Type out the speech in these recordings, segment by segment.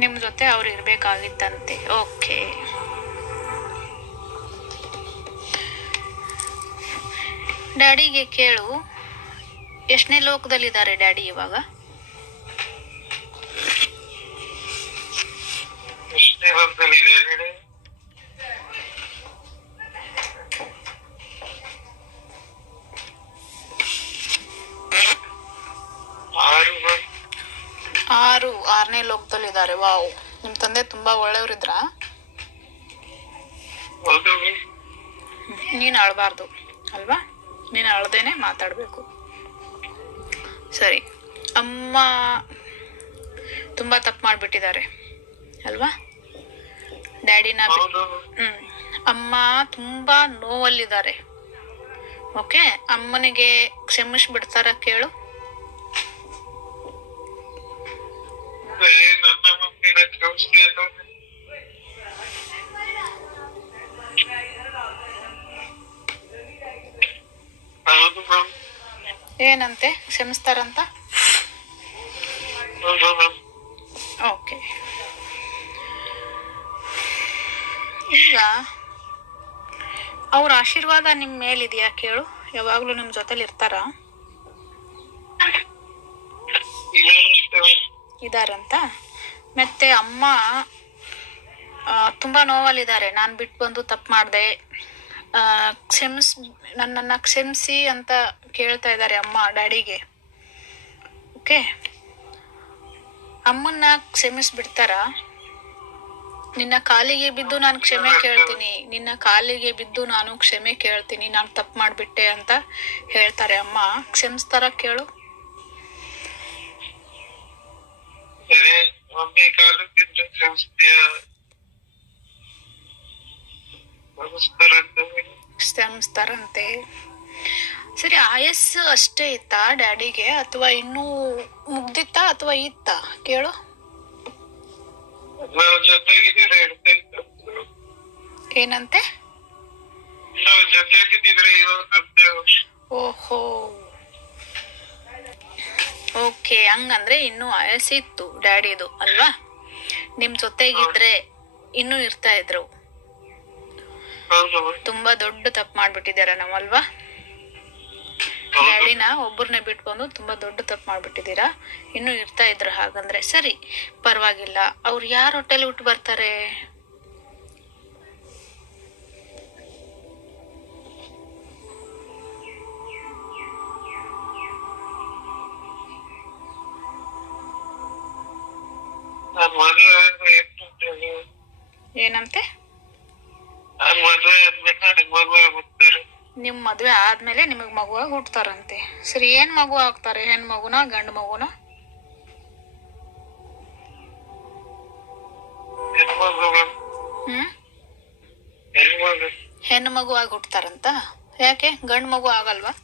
ನಿಮ್ಮ ಜೊತೆ ಅವ್ರು ಇರಬೇಕಾಗಿತ್ತಂತೆ. ಓಕೆ. ಡ್ಯಾಡಿಗೆ ಕೇಳು, ಎಷ್ಟನೇ ಲೋಕದಲ್ಲಿದ್ದಾರೆ ಡ್ಯಾಡಿ ಇವಾಗ? ಆರನೇ ಲೋಕದಲ್ಲಿದ್ದಾರೆ. ವಾವ್, ನಿಮ್ ತಂದೆ ತುಂಬಾ ಒಳ್ಳೆಯವ್ರಿದ್ರ? ನೀನ್ ಅಳ್ಬಾರ್ದು ಅಲ್ವಾ, ನೀನ್ ಅಳ್ದೇನೆ ಮಾತಾಡ್ಬೇಕು. ಸರಿ, ಅಮ್ಮ ತುಂಬಾ ತಪ್ಪು ಮಾಡ್ಬಿಟ್ಟಿದ್ದಾರೆ ಅಲ್ವಾ ಡ್ಯಾಡಿನ? ಅಮ್ಮ ತುಂಬಾ ನೋವಲ್ಲಿದ್ದಾರೆ. ಓಕೆ, ಅಮ್ಮನಿಗೆ ಕ್ಷಮಿಸ್ಬಿಡ್ತಾರ ಕೇಳು? ಏನಂತೆ, ಕ್ಷಮಿಸ್ತಾರಂತ? ಓಕೆ. ಈಗ ಅವ್ರ ಆಶೀರ್ವಾದ ನಿಮ್ ಮೇಲಿದೆಯಾ ಕೇಳು? ಯಾವಾಗ್ಲೂ ನಿಮ್ ಜೊತೆಲಿ ಇರ್ತಾರ? ಇದಾರಂತ. ಮತ್ತೆ ಅಮ್ಮ ತುಂಬಾ ನೋವಲ್ಲಿದ್ದಾರೆ. ನಾನು ಬಿಟ್ಟು ಬಂದು ತಪ್ಪು ಮಾಡಿದೆ, ನನ್ನನ್ನ ಕ್ಷಮಿಸಿ ಅಂತ ಕೇಳ್ತಾ ಇದ್ದಾರೆ ಅಮ್ಮ ಡ್ಯಾಡಿಗೆ. ಓಕೆ, ಅಮ್ಮನ್ನ ಕ್ಷಮಿಸ್ಬಿಡ್ತಾರ? ನಿನ್ನ ಕಾಲಿಗೆ ಬಿದ್ದು ನಾನು ಕ್ಷಮೆ ಕೇಳ್ತೀನಿ, ನಿನ್ನ ಕಾಲಿಗೆ ಬಿದ್ದು ನಾನು ಕ್ಷಮೆ ಕೇಳ್ತೀನಿ, ನಾನು ತಪ್ಪು ಮಾಡಿಬಿಟ್ಟೆ ಅಂತ ಹೇಳ್ತಾರೆ ಅಮ್ಮ. ಕ್ಷಮಿಸ್ತಾರ ಕೇಳು? ಕ್ಷಮಿಸ್ತಾರಂತೆ. ಸರಿ, ಆಯಸ್ಸು ಅಷ್ಟೇ ಇತ್ತಾ ಡ್ಯಾಡಿಗೆ, ಅಥವಾ ಇನ್ನೂ ಮುಗ್ದಿತ್ತಾ ಅಥವಾ ಇತ್ತ ಕೇಳು? ಏನಂತೆ? ಓಹೋ, ಓಕೆ. ಹಂಗಂದ್ರೆ ಇನ್ನೂ ಆಯಸ್ಸಿತ್ತು ಡ್ಯಾಡಿದು ಅಲ್ವಾ? ನಿಮ್ ಜೊತೆಗಿದ್ರೆ ಇನ್ನೂ ಇರ್ತಾ ಇದ್ರು. ತುಂಬಾ ದೊಡ್ಡ ತಪ್ಪು ಮಾಡ್ಬಿಟ್ಟಿದಾರ ನಾವಲ್ವಾ? ಡ್ಯಾಡಿನ ಒಬ್ಬರನ್ನೇ ಬಿಟ್ಕೊಂಡು ತುಂಬಾ ದೊಡ್ಡ ತಪ್ಪು ಮಾಡ್ಬಿಟ್ಟಿದ್ದೀರಾ. ಇನ್ನೂ ಇರ್ತಾ ಇದ್ರು ಹಾಗಂದ್ರೆ. ಸರಿ, ಪರವಾಗಿಲ್ಲ. ಅವ್ರು ಯಾರ ಹೊಟ್ಟೆಲಿ ಹುಟ್ಟು ಬರ್ತಾರೆ? ಏನಂತೆ? ನಿಮ್ ಮದ್ವೆ ಆದ್ಮೇಲೆ ನಿಮಗ್ ಮಗುವಾಗಿ ಹುಟ್ಟತಾರಂತೆ. ಸರಿ, ಏನ್ ಮಗು ಆಗ್ತಾರೆ? ಹೆಣ್ ಮಗುನ ಗಂಡು ಮಗುನ? ಹೆಣ್ಣು ಮಗು ಆಗಿ ಹುಟ್ಟತಾರಂತ. ಯಾಕೆ ಗಂಡು ಮಗು ಆಗಲ್ವಾ?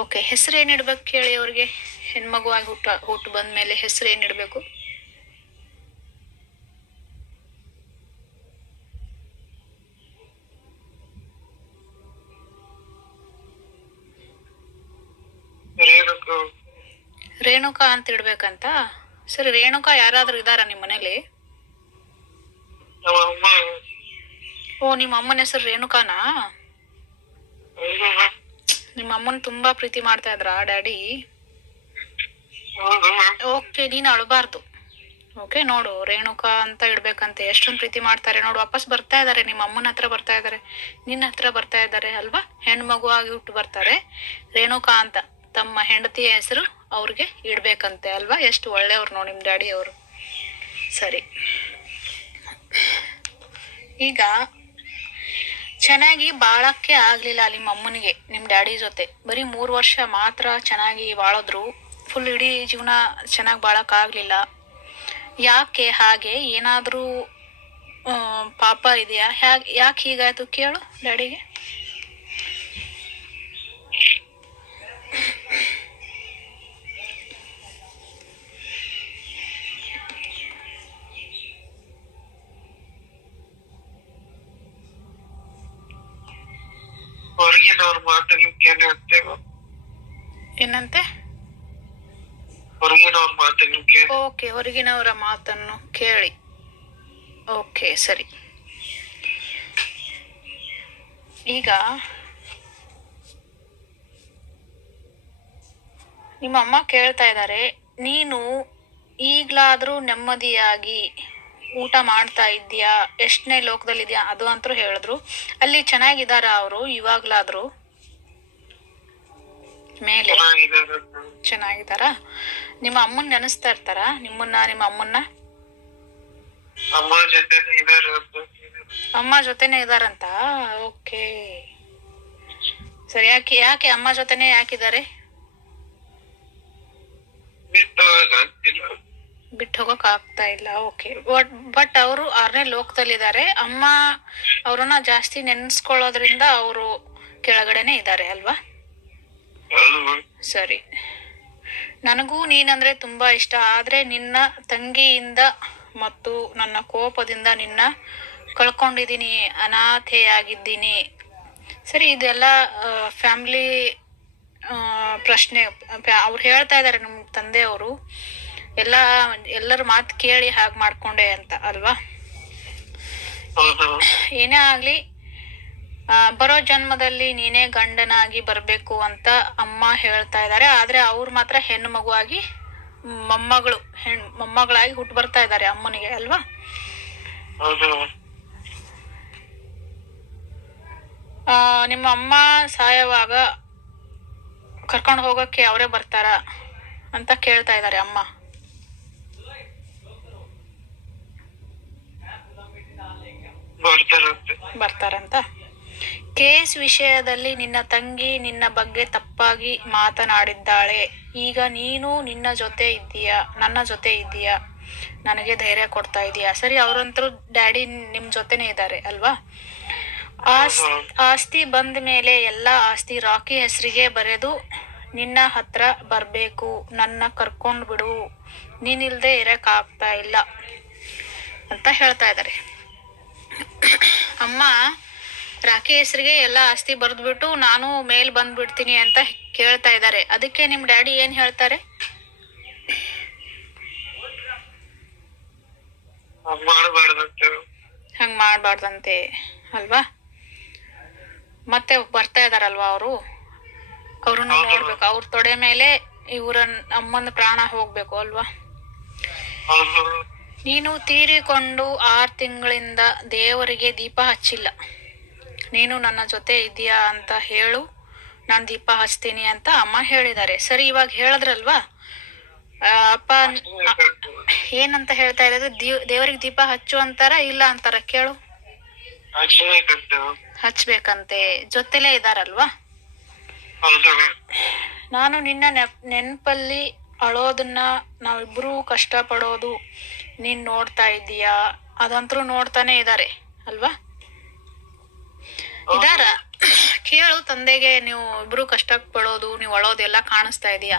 ಓಕೆ, ಹೆಸರು ಏನಿಡ್ಬೇಕು ಕೇಳಿ ಅವ್ರಿಗೆ? ಹೆಣ್ಮಗು ಆಗಿ ಹುಟ್ಟು ಬಂದ್ಮೇಲೆ ಹೆಸರು ಏನಿಡ್ಬೇಕು? ರೇಣುಕಾ ಅಂತ ಇಡ್ಬೇಕಂತ. ಸರಿ, ರೇಣುಕಾ ಯಾರಾದ್ರೂ ಇದಾರ ನಿಮ್ ಮನೇಲಿ? ಓ, ನಿಮ್ಮ ಅಮ್ಮನ ಹೆಸರು ರೇಣುಕಾನಾ? ನಿಮ್ಮ ಅಮ್ಮನ್ ತುಂಬಾ ಪ್ರೀತಿ ಮಾಡ್ತಾ ಇದ್ರ ಡ್ಯಾಡಿ? ಓಕೆ, ನೀನ್ ಅಳಬಾರ್ದು. ಓಕೆ, ನೋಡು, ರೇಣುಕಾ ಅಂತ ಇಡ್ಬೇಕಂತೆ. ಎಷ್ಟೊಂದು ಪ್ರೀತಿ ಮಾಡ್ತಾರೆ ನೋಡು. ವಾಪಸ್ ಬರ್ತಾ ಇದಾರೆ, ನಿಮ್ಮ ಅಮ್ಮನ ಹತ್ರ ಬರ್ತಾ ಇದಾರೆ, ನಿನ್ನ ಹತ್ರ ಬರ್ತಾ ಇದಾರೆ ಅಲ್ವಾ? ಹೆಣ್ಮಗು ಆಗಿ ಹುಟ್ಟು ಬರ್ತಾರೆ. ರೇಣುಕಾ ಅಂತ ತಮ್ಮ ಹೆಂಡತಿಯ ಹೆಸರು ಅವ್ರಿಗೆ ಇಡ್ಬೇಕಂತೆ ಅಲ್ವಾ? ಎಷ್ಟು ಒಳ್ಳೆಯವ್ರು ನೋಡಿ ನಿಮ್ ಡ್ಯಾಡಿ ಅವರು. ಸರಿ, ಈಗ ಚೆನ್ನಾಗಿ ಬಾಳಕ್ಕೆ ಆಗ್ಲಿಲ್ಲ ನಿಮ್ಮ ಅಮ್ಮನಿಗೆ ನಿಮ್ ಡ್ಯಾಡಿ ಜೊತೆ. ಬರೀ 3 ವರ್ಷ ಮಾತ್ರ ಚೆನ್ನಾಗಿ ಬಾಳದ್ರು, ಫುಲ್ ಇಡೀ ಜೀವನ ಚೆನ್ನಾಗಿ ಬಾಳಕ್ ಆಗ್ಲಿಲ್ಲ. ಯಾಕೆ ಹಾಗೆ? ಏನಾದ್ರೂ ಪಾಪ ಇದೆಯಾ? ಯಾಕೆ ಹೀಗಾಯ್ತು ಕೇಳು ಡ್ಯಾಡಿಗೆ? ಏನಂತೆ? ಹೊರಗಿನವ್ರ ಮಾತನ್ನು ಕೇಳಿ. ಓಕೆ, ಹೊರಗಿನವರ ಮಾತನ್ನು ಕೇಳಿ. ಓಕೆ, ಸರಿ. ಈಗ ನಿಮ್ಮ ಅಮ್ಮ ಕೇಳ್ತಾ ಇದ್ದಾರೆ, ನೀನು ಈಗ್ಲಾದ್ರೂ ನೆಮ್ಮದಿಯಾಗಿ ಊಟ ಮಾಡ್ತಾ ಇದ್ದೀಯಾ, ಎಷ್ಟನೇ ಲೋಕದಲ್ಲಿದ್ಯಾ ಅದು ಅಂತೂ ಹೇಳಿದ್ರು. ಅಲ್ಲಿ ಚೆನ್ನಾಗಿದಾರ ಅವರು ಇವಾಗ್ಲಾದ್ರು ಮೇಲೆ ಚೆನ್ನಾಗಿದಾರ? ನಿಮ್ಮ ಅಮ್ಮನ್ ನೆನೆಸ್ತಾ ಇರ್ತಾರ ನಿಮ್ಮ ಅಮ್ಮನ್ನ? ಅಮ್ಮ ಜೊತೆನೆ ಇದಾರಂತ. ಓಕೆ, ಸರಿ. ಯಾಕೆ ಯಾಕೆ ಅಮ್ಮ ಜೊತೆನೆ ಯಾಕಿದ್ದಾರೆ? ಬಿಟ್ಟು ಹೋಗಕ್ ಆಗ್ತಾ ಇಲ್ಲ. ಓಕೆ, ಬಟ್ ಅವರು 6ನೇ ಲೋಕದಲ್ಲಿದ್ದಾರೆ. ಅಮ್ಮ ಅವ್ರನ್ನ ಜಾಸ್ತಿ ನೆನ್ಸ್ಕೊಳ್ಳೋದ್ರಿಂದ ಅವರು ಕೆಳಗಡೆನೆ ಇದ್ದಾರೆ ಅಲ್ವಾ? ಸರಿ. ನನಗೂ ನೀನಂದ್ರೆ ತುಂಬಾ ಇಷ್ಟ. ಆದ್ರೆ ನಿನ್ನ ತಂಗಿಯಿಂದ ಮತ್ತು ನನ್ನ ಕೋಪದಿಂದ ನಿನ್ನ ಕಳ್ಕೊಂಡಿದ್ದೀನಿ, ಅನಾಥೆಯಾಗಿದ್ದೀನಿ. ಸರಿ, ಇದೆಲ್ಲ ಫ್ಯಾಮಿಲಿ ಪ್ರಶ್ನೆ. ಅವ್ರು ಹೇಳ್ತಾ ಇದಾರೆ ನಮ್ಮ ತಂದೆಯವರು, ಎಲ್ಲರ ಮಾತು ಕೇಳಿ ಹಾಗೆ ಮಾಡ್ಕೊಂಡೆ ಅಂತ ಅಲ್ವಾ? ಏನೇ ಆಗ್ಲಿ, ಬರೋ ಜನ್ಮದಲ್ಲಿ ನೀನೇ ಗಂಡನಾಗಿ ಬರ್ಬೇಕು ಅಂತ ಅಮ್ಮ ಹೇಳ್ತಾ ಇದ್ದಾರೆ. ಆದ್ರೆ ಅವ್ರು ಮಾತ್ರ ಹೆಣ್ಣು ಮಗುವಾಗಿ ಮೊಮ್ಮಗಳಾಗಿ ಹುಟ್ಟು ಬರ್ತಾ ಇದ್ದಾರೆ ಅಮ್ಮನಿಗೆ ಅಲ್ವಾ? ನಿಮ್ಮ ಅಮ್ಮ ಸಾಯವಾಗ ಕರ್ಕೊಂಡು ಹೋಗಕ್ಕೆ ಅವರೇ ಬರ್ತಾರ ಅಂತ ಕೇಳ್ತಾ ಇದ್ದಾರೆ ಅಮ್ಮ. ಬರ್ತಾರಂತ. ಕೇಸ್ ವಿಷಯದಲ್ಲಿ ನಿನ್ನ ತಂಗಿ ನಿನ್ನ ಬಗ್ಗೆ ತಪ್ಪಾಗಿ ಮಾತನಾಡಿದ್ದಾಳೆ. ಈಗ ನೀನು ನನ್ನ ಜೊತೆ ಇದ್ದೀಯಾ, ನನಗೆ ಧೈರ್ಯ ಕೊಡ್ತಾ ಇದೀಯಾ. ಸರಿ, ಅವ್ರಂತರೂ ಡ್ಯಾಡಿ ನಿಮ್ ಜೊತೆನೆ ಇದ್ದಾರೆ ಅಲ್ವಾ? ಆಸ್ತಿ ಬಂದ ಮೇಲೆ ಎಲ್ಲ ಆಸ್ತಿ ರಾಕಿ ಹೆಸರಿಗೆ ಬರೆದು ನಿನ್ನ ಹತ್ರ ಬರ್ಬೇಕು. ನನ್ನ ಕರ್ಕೊಂಡ್ ಬಿಡು, ನೀನಿಲ್ದೆ ಇರಕ್ ಆಗ್ತಾ ಇಲ್ಲ ಅಂತ ಹೇಳ್ತಾ ಇದ್ದಾರೆ ಅಮ್ಮ. ರಾಕಿ ಹೆಸರಿಗೆ ಎಲ್ಲ ಆಸ್ತಿ ಬರ್ದ್ಬಿಟ್ಟು ನಾನು ಮೇಲ್ ಬಂದ್ಬಿಡ್ತೀನಿ ಅಂತ ಕೇಳ್ತಾ ಇದ್ದಾರೆ. ಅದಕ್ಕೆ ನಿಮ್ ಡ್ಯಾಡಿ ಏನ್ ಹೇಳ್ತಾರೆ? ಹಂಗ್ ಮಾಡ್ಬಾರ್ದಂತೆ ಅಲ್ವಾ? ಮತ್ತೆ ಬರ್ತಾ ಇದಾರಲ್ವಾ ಅವ್ರನ್ನ ನೋಡ್ಬೇಕು. ಅವ್ರ ತೊಡೆ ಮೇಲೆ ಇವ್ರ ಅಮ್ಮನ ಪ್ರಾಣ ಹೋಗ್ಬೇಕು ಅಲ್ವಾ? ನೀನು ತೀರಿಕೊಂಡು 6 ತಿಂಗಳಿಂದ ದೇವರಿಗೆ ದೀಪ ಹಚ್ಚಿಲ್ಲ. ನೀನು ನನ್ನ ಜೊತೆ ಇದೀಯಾ ಅಂತ ಹೇಳು, ನಾನ್ ದೀಪ ಹಚ್ತೀನಿ ಅಂತ ಅಮ್ಮ ಹೇಳಿದ್ದಾರೆ. ಸರಿ, ಇವಾಗ ಹೇಳಿದ್ರಲ್ವಾ ಅಪ್ಪ, ಏನಂತ ಹೇಳ್ತಾ ಇರೋದು? ದೇವರಿಗೆ ದೀಪ ಹಚ್ಚು ಅಂತಾರ ಇಲ್ಲ ಅಂತಾರ ಕೇಳು? ಹಚ್ಬೇಕಂತೆ. ಜೊತೆಲೇ ಇದಾರಲ್ವಾ? ನಾನು ನಿನ್ನ ನೆನಪಲ್ಲಿ ಅಳೋದನ್ನ, ನಾವಿಬ್ರು ಕಷ್ಟ ಪಡೋದು ನೀನ್ ನೋಡ್ತಾ ಇದೀಯಾ? ಅದಂತರೂ ನೋಡ್ತಾನೆ ಇದಾರೆ ಅಲ್ವಾ? ಇದಾರ? ಕೇಳು ತಂದೆಗೆ, ನೀವು ಇಬ್ರು ಕಷ್ಟ ಪಡೋದು, ನೀವು ಅಳೋದು ಎಲ್ಲ ಕಾಣಿಸ್ತಾ ಇದೀಯಾ?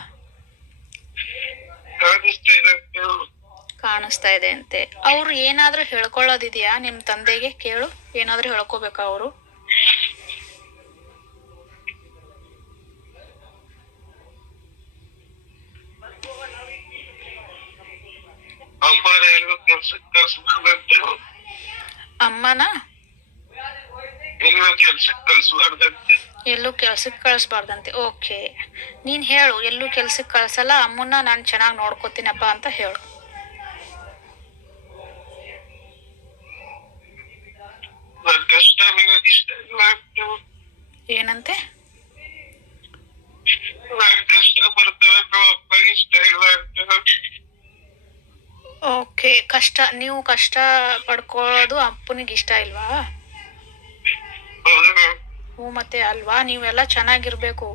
ಕಾಣಿಸ್ತಾ ಇದೆ ಅಂತೆ. ಅವ್ರು ಏನಾದ್ರೂ ಹೇಳ್ಕೊಳ್ಳೋದಿದ್ಯಾ ನಿಮ್ ತಂದೆಗೆ? ಕೇಳು, ಏನಾದ್ರೂ ಹೇಳ್ಕೋಬೇಕಾ ಅವರು? ಅಮ್ಮನ ಎಲ್ಲೂ ಕೆಲ್ಸಕ್ಕೆ ಕಳಿಸ್ಬಾರ್ದಂತೆ. ಓಕೆ, ನೀನ್ ಹೇಳು, ಎಲ್ಲೂ ಕೆಲ್ಸಕ್ಕೆ ಕಳ್ಸಲ್ಲ, ಅಮ್ಮನ್ನ ನಾನ್ ಚೆನ್ನಾಗ್ ನೋಡ್ಕೋತೀನಪ್ಪ ಅಂತ ಹೇಳು. ಏನಂತೆ? ಓಕೆ, ನೀವು ಕಷ್ಟ ಪಡ್ಕೊಳ್ಳೋದು ಅಪ್ಪನಿಗೆ ಇಷ್ಟ ಇಲ್ವಾ? ಹ್ಞೂ, ಮತ್ತೆ ಅಲ್ವಾ? ನೀವೆಲ್ಲ ಚೆನ್ನಾಗಿರ್ಬೇಕು.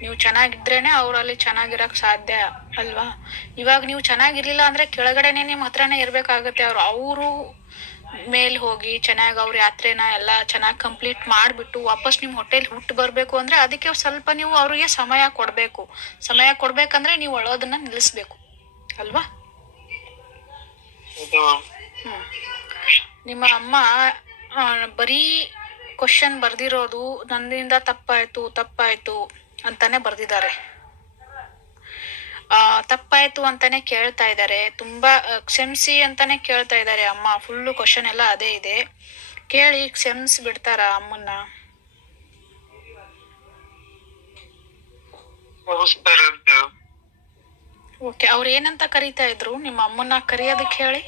ನೀವು ಚೆನ್ನಾಗಿದ್ರೇನೆ ಅವ್ರಲ್ಲಿ ಚೆನ್ನಾಗಿರಕ್ ಸಾಧ್ಯ ಅಲ್ವಾ? ಇವಾಗ ನೀವು ಚೆನ್ನಾಗಿರ್ಲಿಲ್ಲ ಅಂದ್ರೆ ಕೆಳಗಡೆನೆ ನಿಮ್ ಹತ್ರನೇ ಇರ್ಬೇಕಾಗತ್ತೆ. ಅವರು ಮೇಲ್ ಹೋಗಿ ಚೆನ್ನಾಗಿ ಅವ್ರ ಯಾತ್ರೆನ ಎಲ್ಲ ಚೆನ್ನಾಗಿ ಕಂಪ್ಲೀಟ್ ಮಾಡ್ಬಿಟ್ಟು ವಾಪಸ್ ನಿಮ್ ಹೊಟ್ಟೆಲ್ ಹುಟ್ಟು ಬರ್ಬೇಕು ಅಂದ್ರೆ ಅದಕ್ಕೆ ಸ್ವಲ್ಪ ನೀವು ಅವ್ರಿಗೆ ಸಮಯ ಕೊಡ್ಬೇಕು. ಸಮಯ ಕೊಡ್ಬೇಕಂದ್ರೆ ನೀವು ಅಳೋದನ್ನ ನಿಲ್ಲಿಸ್ಬೇಕು ಅಲ್ವಾ? ನಿಮ್ಮ ಅಮ್ಮ ಬರೀ ಕ್ವಶನ್ ಬರ್ದಿರೋದು ನನ್ನಿಂದ ತಪ್ಪಾಯ್ತು ಅಂತಾನೆ ಬರ್ದಿದ್ದಾರೆ. ತಪ್ಪಾಯ್ತು ಅಂತಾನೆ ಕೇಳ್ತಾ ಇದ್ದಾರೆ, ತುಂಬಾ ಕ್ಷಮಿಸಿ ಅಂತಾನೆ ಕೇಳ್ತಾ ಇದ್ದಾರೆ ಅಮ್ಮ. ಫುಲ್ಲು ಕ್ವಶನ್ ಎಲ್ಲ ಅದೇ ಇದೆ. ಕೇಳಿ ಕ್ಷಮಿಸಿ ಬಿಡ್ತಾರ ಅಮ್ಮನ್ನ? ಓಕೆ, ಅವ್ರು ಏನಂತ ಕರೀತಾ ಇದ್ರು ನಿಮ್ಮ ಅಮ್ಮನ್ನ? ಕರಿಯೋದಕ್ಕೆ ಹೇಳಿ.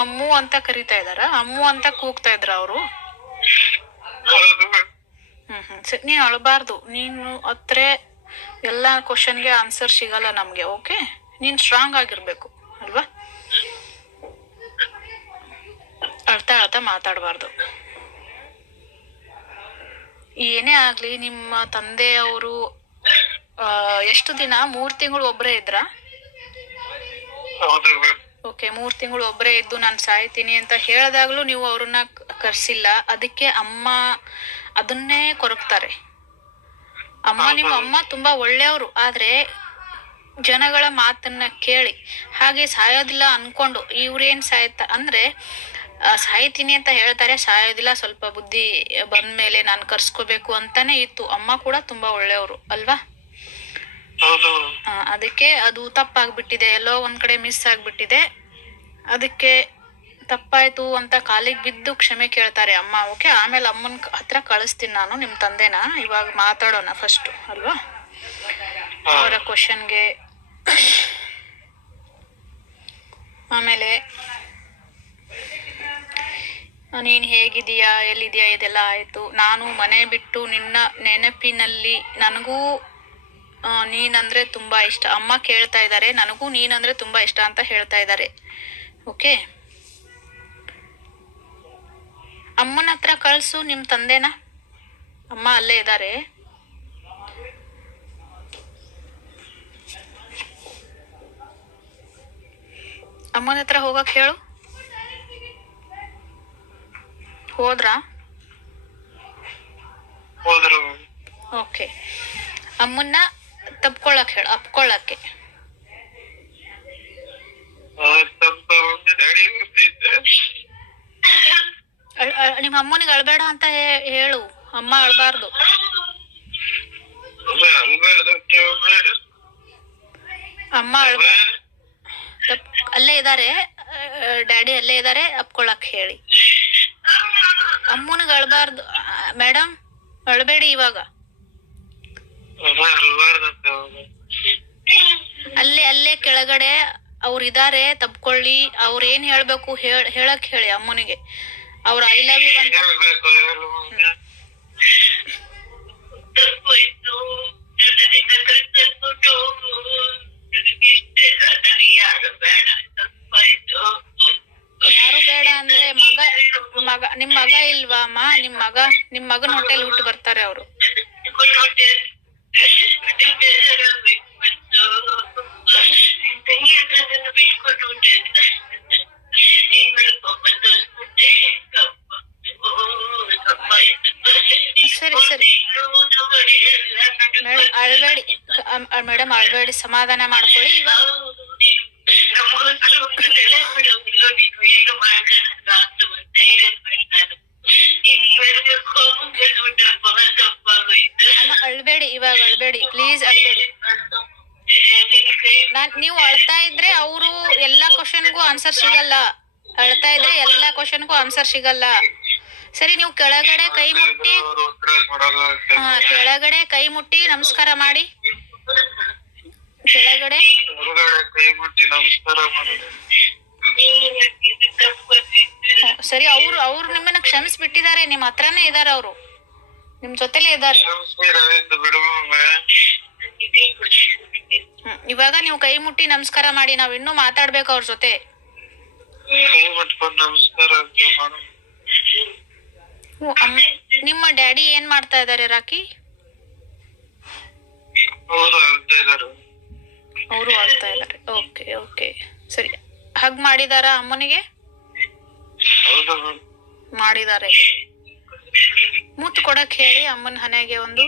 ಅಮ್ಮು ಅಂತ ಕರೀತಾ ಇದಾರ? ಅಮ್ಮು ಅಂತ ಕೂಗ್ತಾ ಇದ್ರ ಅವರು? ಸರಿ, ನೀನ್ ಅಳಬಾರ್ದು. ನೀನು ಹತ್ರ ಎಲ್ಲ ಕ್ವಶನ್ಗೆ ಆನ್ಸರ್ ಸಿಗಲ್ಲ ನಮ್ಗೆ. ಓಕೆ, ನೀನ್ ಸ್ಟ್ರಾಂಗ್ ಆಗಿರ್ಬೇಕು ಅಲ್ವಾ? ಅಳ್ತಾ ಅಳ್ತಾ ಮಾತಾಡಬಾರ್ದು. ಏನೇ ಆಗ್ಲಿ, ನಿಮ್ಮ ತಂದೆಯವರು ಎಷ್ಟು ದಿನ? 3 ತಿಂಗಳು ಒಬ್ರೇ ಇದ್ರ? ಓಕೆ, 3 ತಿಂಗಳು ಒಬ್ರೇ ಇದ್ದು ನಾನು ಸಾಯ್ತೀನಿ ಅಂತ ಹೇಳಿದಾಗ್ಲೂ ನೀವು ಅವ್ರನ್ನ ಕರ್ಸಿಲ್ಲ. ಅದಕ್ಕೆ ಅಮ್ಮ ಅದನ್ನೇ ಕೊರಗ್ತಾರೆ. ನಿಮ್ಮ ಅಮ್ಮ ತುಂಬಾ ಒಳ್ಳೆಯವರು, ಆದ್ರೆ ಜನಗಳ ಮಾತನ್ನ ಕೇಳಿ ಹಾಗೆ ಸಾಯೋದಿಲ್ಲ ಅನ್ಕೊಂಡು ಇವ್ರೇನ್ ಅಂದ್ರೆ ಸಾಯ್ತೀನಿ ಅಂತ ಹೇಳ್ತಾರೆ, ಸಾಯೋದಿಲ್ಲ, ಸ್ವಲ್ಪ ಬುದ್ಧಿ ಬಂದ್ಮೇಲೆ ನಾನು ಕರ್ಸ್ಕೋಬೇಕು ಅಂತಾನೆ ಇತ್ತು. ಅಮ್ಮ ಕೂಡ ತುಂಬಾ ಒಳ್ಳೆಯವರು ಅಲ್ವಾ? ಅದಕ್ಕೆ ಅದು ತಪ್ಪಾಗ್ಬಿಟ್ಟಿದೆ, ಎಲ್ಲೋ ಒಂದ್ ಕಡೆ ಮಿಸ್ ಆಗ್ಬಿಟ್ಟಿದೆ. ಅದಕ್ಕೆ ತಪ್ಪಾಯ್ತು ಅಂತ ಕಾಲಿಗೆ ಬಿದ್ದು ಕ್ಷಮೆ ಕೇಳ್ತಾರೆ ಅಮ್ಮ. ಓಕೆ, ಆಮೇಲೆ ಅಮ್ಮನ ಹತ್ರ ಕಳಿಸ್ತೀನಿ ನಾನು ನಿಮ್ ತಂದೆನ. ಇವಾಗ ಮಾತಾಡೋಣ ಫಸ್ಟ್ ಅಲ್ವಾ? ಅವರ ಕ್ವಶನ್ಗೆ ಆಮೇಲೆ ನೀನ್ ಹೇಗಿದೀಯಾ, ಎಲ್ಲಿದೀಯಾ, ಇದೆಲ್ಲ ಆಯ್ತು. ನಾನು ಮನೆ ಬಿಟ್ಟು ನಿನ್ನ ನೆನಪಿನಲ್ಲಿ, ನನಗೂ ನೀನಂದ್ರೆ ತುಂಬಾ ಇಷ್ಟ. ಅಮ್ಮ ಕೇಳ್ತಾ ಇದ್ದಾರೆ, ನನಗೂ ನೀನಂದ್ರೆ ತುಂಬಾ ಇಷ್ಟ ಅಂತ ಹೇಳ್ತಾ ಇದ್ದಾರೆ. ಓಕೆ, ಅಮ್ಮನ ಹತ್ರ ಕಳ್ಸು ನಿಮ್ ತಂದೆನ. ಅಮ್ಮ ಅಲ್ಲೇ ಇದ್ದಾರೆ. ಅಮ್ಮನ ಹತ್ರ ಹೋಗಕ್ ಹೇಳು. ಹೋದ್ರಾ? ಓಕೆ, ಅಮ್ಮನ್ನ ತಪ್ಕೊಳಕ್ ಹೇಳು, ಅಪ್ಕೊಳಕ್ಕೆ. ನಿಮ್ಮ ಅಮ್ಮನಿಗೆ ಅಳ್ಬೇಡ ಅಂತ ಹೇಳು. ಅಮ್ಮ ಅಳ್ಬಾರ್ದು. ಅಮ್ಮ ಅಲ್ಲೇ ಇದಾರೆ, ಡ್ಯಾಡಿ ಅಲ್ಲೇ ಇದಾರೆ, ಅಪ್ಕೊಳಕ್ ಹೇಳಿ. ಅಮ್ಮನಿಗೆ ಅಳ್ಬಾರ್ದು ಮೇಡಮ್, ಅಳ್ಬೇಡಿ ಇವಾಗ. ಅಲ್ಲೇ ಕೆಳಗಡೆ ಅವ್ರಿದಾರೆ, ತಪ್ಕೊಳ್ಳಿ. ಅವ್ರ ಏನ್ ಹೇಳ್ಬೇಕು ಹೇಳಕ್ ಹೇಳಿ ಅಮ್ಮನಿಗೆ. ಅವ್ರ ಐ ಲವ್ ಯು ಅಂತ ಯಾರು ಬೇಡ ಅಂದ್ರೆ ನಿಮ್ ಮಗ ಇಲ್ವಾ ಅಮ್ಮ? ನಿಮ್ ಮಗನ ಹೊಟ್ಟೆಲಿ ಹುಟ್ಟು ಬರ್ತಾರೆ ಅವರು. ಸರಿ ಮೇಡಮ್ ಅಳ್ಬೇಡಿ, ಸಮಾಧಾನ ಮಾಡ್ಕೊಳ್ಳಿ. ಇವಾಗ ಅಳ್ಬೇಡಿ, ಇವಾಗ ಅಳ್ಬೇಡಿ ಪ್ಲೀಸ್, ಅಳ್ಬೇಡಿ. ನೀವು ಅಳ್ತಾ ಇದ್ರೆ ಅವರು ಎಲ್ಲಾ ಕ್ವಶನ್ಗೂ ಆನ್ಸರ್ ಸಿಗಲ್ಲ. ಅಳ್ತಾ ಇದ್ರೆ ಎಲ್ಲಾ ಕ್ವಶನ್ಗೂ ಆನ್ಸರ್ ಸಿಗಲ್ಲ. ಸರಿ, ನೀವು ಕೆಳಗಡೆ ಕೈ ಮುಟ್ಟಿ ನಮಸ್ಕಾರ ಮಾಡಿ. ಕೆಳಗಡೆ ಸರಿ, ಅವ್ರು ನಿಮ್ಮನ್ನ ಕ್ಷಮಿಸ್ಬಿಟ್ಟಿದ್ದಾರೆ. ನಿಮ್ ಹತ್ರನೇ ಇದಾರೆ, ಅವರು ನಿಮ್ ಜೊತೆಲೇ ಇದ್ದಾರೆ. ಇವಾಗ ನೀವು ಕೈ ಮುಟ್ಟಿ ನಮಸ್ಕಾರ ಮಾಡಿ. ನಾವ್ ಇನ್ನೂ ಮಾತಾಡ್ಬೇಕು ಅವ್ರ ಜೊತೆ. ನಿಮ್ಮ ಡ್ಯಾಡಿ ಏನ್ ಮಾಡ್ತಾ ಇದಾರೆ ರಾಕಿ? ಅವರು ಅಳ್ತಾ ಇದಾರೆ. ಓಕೆ, ಸರಿ. ಹಗ್ ಮಾಡಿದಾರ ಅಮ್ಮನಿಗೆ? ಮಾಡಿದ್ದಾರೆ. ಮುತ್ತು ಕೊಡಕ್ ಹೇಳಿ ಅಮ್ಮನ ಹಣೆಗೆ ಒಂದು.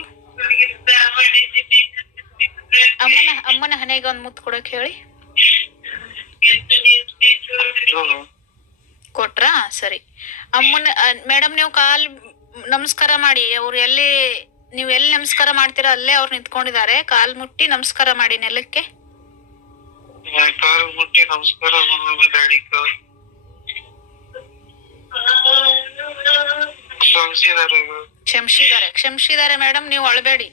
ಅಮ್ಮನ ಹಣೆಗೆ ಒಂದು ಮುತ್ತು ಕೊಡಕ್ ಹೇಳಿ. ಕೊಟ್ರಾ? ಸರಿ. ಅಮ್ಮನ ಮೇಡಮ್ ನೀವು ಕಾಲ್ ನಮಸ್ಕಾರ ಮಾಡಿ. ಅವ್ರು ಎಲ್ಲಿ, ನೀವು ಎಲ್ಲಿ ನಮಸ್ಕಾರ ಮಾಡ್ತೀರಾ ಅಲ್ಲೇ ಅವ್ರು ನಿಂತ್ಕೊಂಡಿದ್ದಾರೆ. ಕಾಲ್ ಮುಟ್ಟಿ ನಮಸ್ಕಾರ ಮಾಡಿ ನೆಲಕ್ಕೆ. ಕಾಲು ಮುಟ್ಟಿ ನಮಸ್ಕಾರ ಡ್ಯಾಡಿ ಕ್ಷಮಿಸಿದ್ದಾರೆ ಮೇಡಮ್, ನೀವು ಅಳಬೇಡಿ.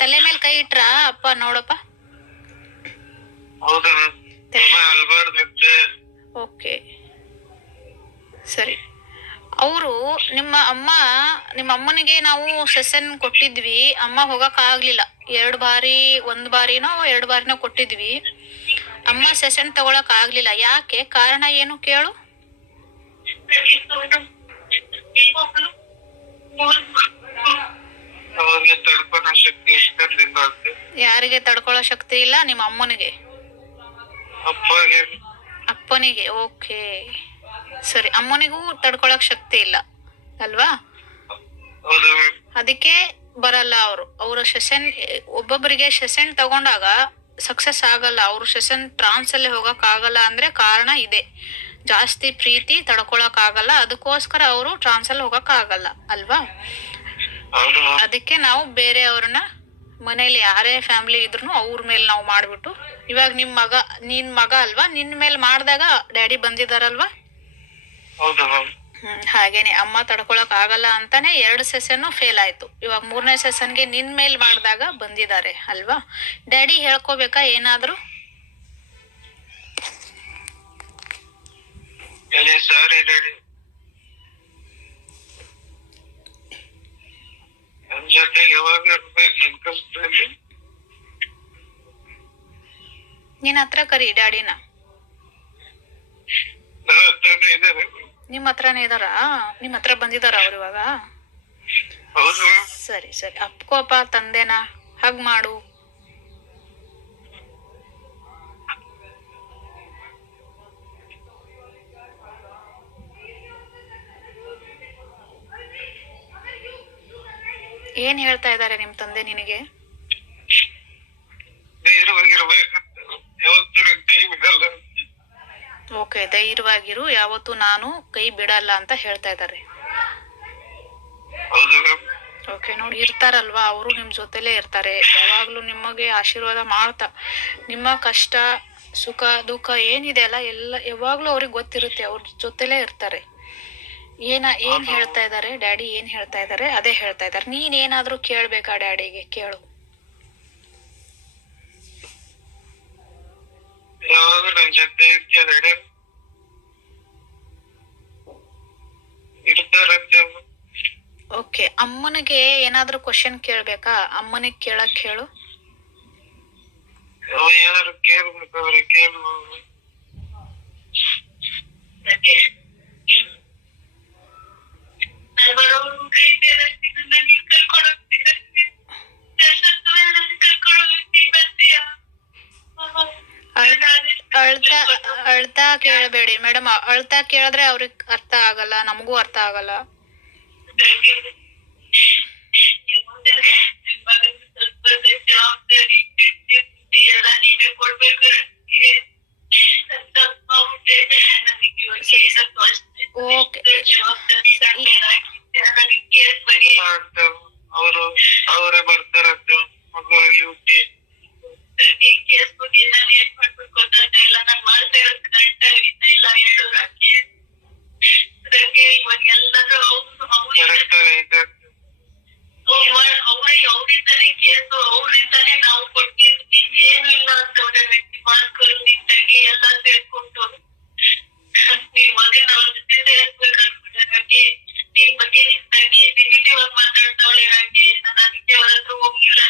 ತಲೆ ಮೇಲೆ ಕೈ ಇಟ್ರ ಅಪ್ಪ? ನೋಡಪ್ಪ. ಓಕೆ ಸರಿ. ಅವರು ನಿಮ್ಮ ಅಮ್ಮನಿಗೆ ನಾವು ಸೆಷನ್ ಕೊಟ್ಟಿದ್ವಿ. ಅಮ್ಮ ಹೋಗಕ್ ಆಗ್ಲಿಲ್ಲ. 2 ಬಾರಿ, 1 ಬಾರಿನೋ 2 ಬಾರಿನೋ ಕೊಟ್ಟಿದ್ವಿ. ಅಮ್ಮ ಸೆಷನ್ ತಗೊಳಕ್ ಆಗ್ಲಿಲ್ಲ. ಯಾಕೆ? ಕಾರಣ ಏನು ಕೇಳು. ಯಾರಿಗೆ ತಡ್ಕೊಳ್ಳೋ ಶಕ್ತಿ ಇಲ್ಲ? ನಿಮ್ಮ ಅಮ್ಮನಿಗೆ, ಅಪ್ಪನಿಗೆ. ಓಕೆ ಸರಿ. ಅಮ್ಮನಿಗೂ ತಡ್ಕೊಳಕ್ ಶಕ್ತಿ ಇಲ್ಲ ಅಲ್ವಾ? ಅದಕ್ಕೆ ಬರಲ್ಲ ಅವರು. ಅವರ ಸೆಷನ್, ಒಬ್ಬೊಬ್ಬರಿಗೆ ಸೆಷನ್ ತಗೊಂಡಾಗ ಸಕ್ಸಸ್ ಆಗಲ್ಲ. ಅವ್ರ ಸೆಷನ್ ಟ್ರಾನ್ಸ್ ಅಲ್ಲಿ ಹೋಗಕ್ ಆಗಲ್ಲ ಅಂದ್ರೆ ಕಾರಣ ಇದೆ. ಜಾಸ್ತಿ ಪ್ರೀತಿ ತಡ್ಕೊಳಕ್ ಆಗಲ್ಲ, ಅದಕ್ಕೋಸ್ಕರ ಅವರು ಟ್ರಾನ್ಸ್ ಅಲ್ಲಿ ಹೋಗಕ್ ಆಗಲ್ಲ ಅಲ್ವಾ? ಅದಕ್ಕೆ ನಾವು ಬೇರೆಯವ್ರನ್ನ, ಮನೇಲಿ ಯಾರೇ ಫ್ಯಾಮಿಲಿ ಇದ್ರು ಅವ್ರ ಮೇಲೆ ನಾವು ಮಾಡ್ಬಿಟ್ಟು, ಇವಾಗ ನಿನ್ ಮಗ ಅಲ್ವಾ, ನಿನ್ ಮೇಲೆ ಮಾಡಿದಾಗ ಡ್ಯಾಡಿ ಬಂದಿದಾರಲ್ವಾ? ಹಾಗೇನೆ ಅಮ್ಮ ತಡ್ಕೊಳಕ್ ಆಗಲ್ಲ ಅಂತಾನೆ 2 ಸೆಷನ್ ಫೇಲ್ ಆಯ್ತು. ಇವಾಗ 3ನೇ ಸೆಷನ್ಗೆ ನಿನ್ ಮೇಲ್ ಮಾಡಿದಾಗ ಬಂದಿದ್ದಾರೆ ಅಲ್ವಾ? ಡ್ಯಾಡಿ ಹೇಳ್ಕೋಬೇಕಾ ಏನಾದ್ರು? ನಿನ್ ಹತ್ರ ಕರಿ ಡ್ಯಾಡಿನ. ನಿಮ್ ಹತ್ರನೇ ಇದಾರ? ನಿಮ್ ಹತ್ರ ಬಂದಿದಾರ ಅವ್ರು ಇವಾಗ? ಸರಿ ಸರಿ. ಅಪ್ಕೋಪ ತಂದೆನ, ಹಗ್ ಮಾಡು. ಏನ್ ಹೇಳ್ತಾ ಇದಾರೆ ನಿಮ್ ತಂದೆ ನಿನಗೆ? ಓಕೆ, ಧೈರ್ಯವಾಗಿರು, ಯಾವತ್ತು ನಾನು ಕೈ ಬಿಡಲ್ಲ ಅಂತ ಹೇಳ್ತಾ ಇದ್ದಾರೆ. ಓಕೆ ನೋಡಿ, ಇರ್ತಾರಲ್ವಾ ಅವರು, ನಿಮ್ ಜೊತೆಲೇ ಇರ್ತಾರೆ ಯಾವಾಗ್ಲೂ, ನಿಮಗೆ ಆಶೀರ್ವಾದ ಮಾಡ್ತಾ. ನಿಮ್ಮ ಕಷ್ಟ ಸುಖ ದುಃಖ ಏನಿದೆ ಅಲ್ಲ, ಎಲ್ಲ ಯಾವಾಗ್ಲೂ ಅವ್ರಿಗೆ ಗೊತ್ತಿರುತ್ತೆ. ಅವ್ರ ಜೊತೆಲೇ ಇರ್ತಾರೆ. ಏನ್ ಹೇಳ್ತಾ ಇದಾರೆ ಡ್ಯಾಡಿ? ಏನ್ ಹೇಳ್ತಾ ಇದಾರೆ ಅದೇ ಹೇಳ್ತಾ ಇದಾರೆ. ನೀನ್ ಏನಾದ್ರೂ ಕೇಳ್ಬೇಕಾ ಡ್ಯಾಡಿಗೆ? ಕೇಳು. ಓಕೆ, ಅಮ್ಮನಿಗೆ ಏನಾದ್ರೂ ಕ್ವಶನ್ ಕೇಳ್ಬೇಕಾ? ಅಮ್ಮನಿಗೆ ಕೇಳಕ್ ಹೇಳು. ಅಳ್ತಾ ಕೇಳಬೇಡಿ ಮೇಡಮ್. ಅಳ್ತಾ ಕೇಳಿದ್ರೆ ಅವ್ರಿಗೆ ಅರ್ಥ ಆಗಲ್ಲ, ನಮಗೂ ಅರ್ಥ ಆಗಲ್ಲ. ಓಕೆ, ಅವರೇ ಬರ್ತಾರಂತೆ ಮಗುವಾಗಿ ಹುಟ್ಟಿ. ಅವರಿಂದಾನೇ ನಾವು ಕೊಟ್ಟಿದ್ದು ಏನು ಇಲ್ಲ ಅಂತ ಎಲ್ಲ ಸೇರ್ಕೊಂಡು ನಿನ್ ಮಗನ ಅವ್ರ ಜೊತೆ ಸೇರ್ಸ್ಬೇಕಂದ್ಬಿಟ್ಟೆ. ನಿನ್ ಬಗ್ಗೆ ನಿನ್ ತಂಗಿ ನೆಗೆಟಿವ್ ಆಗಿ ಮಾತಾಡ್ತಾವಳೆ. ನಾನು ಅದಕ್ಕೆ ಅವ್ರ ಹತ್ರ ಹೋಗಿಲ್ಲ.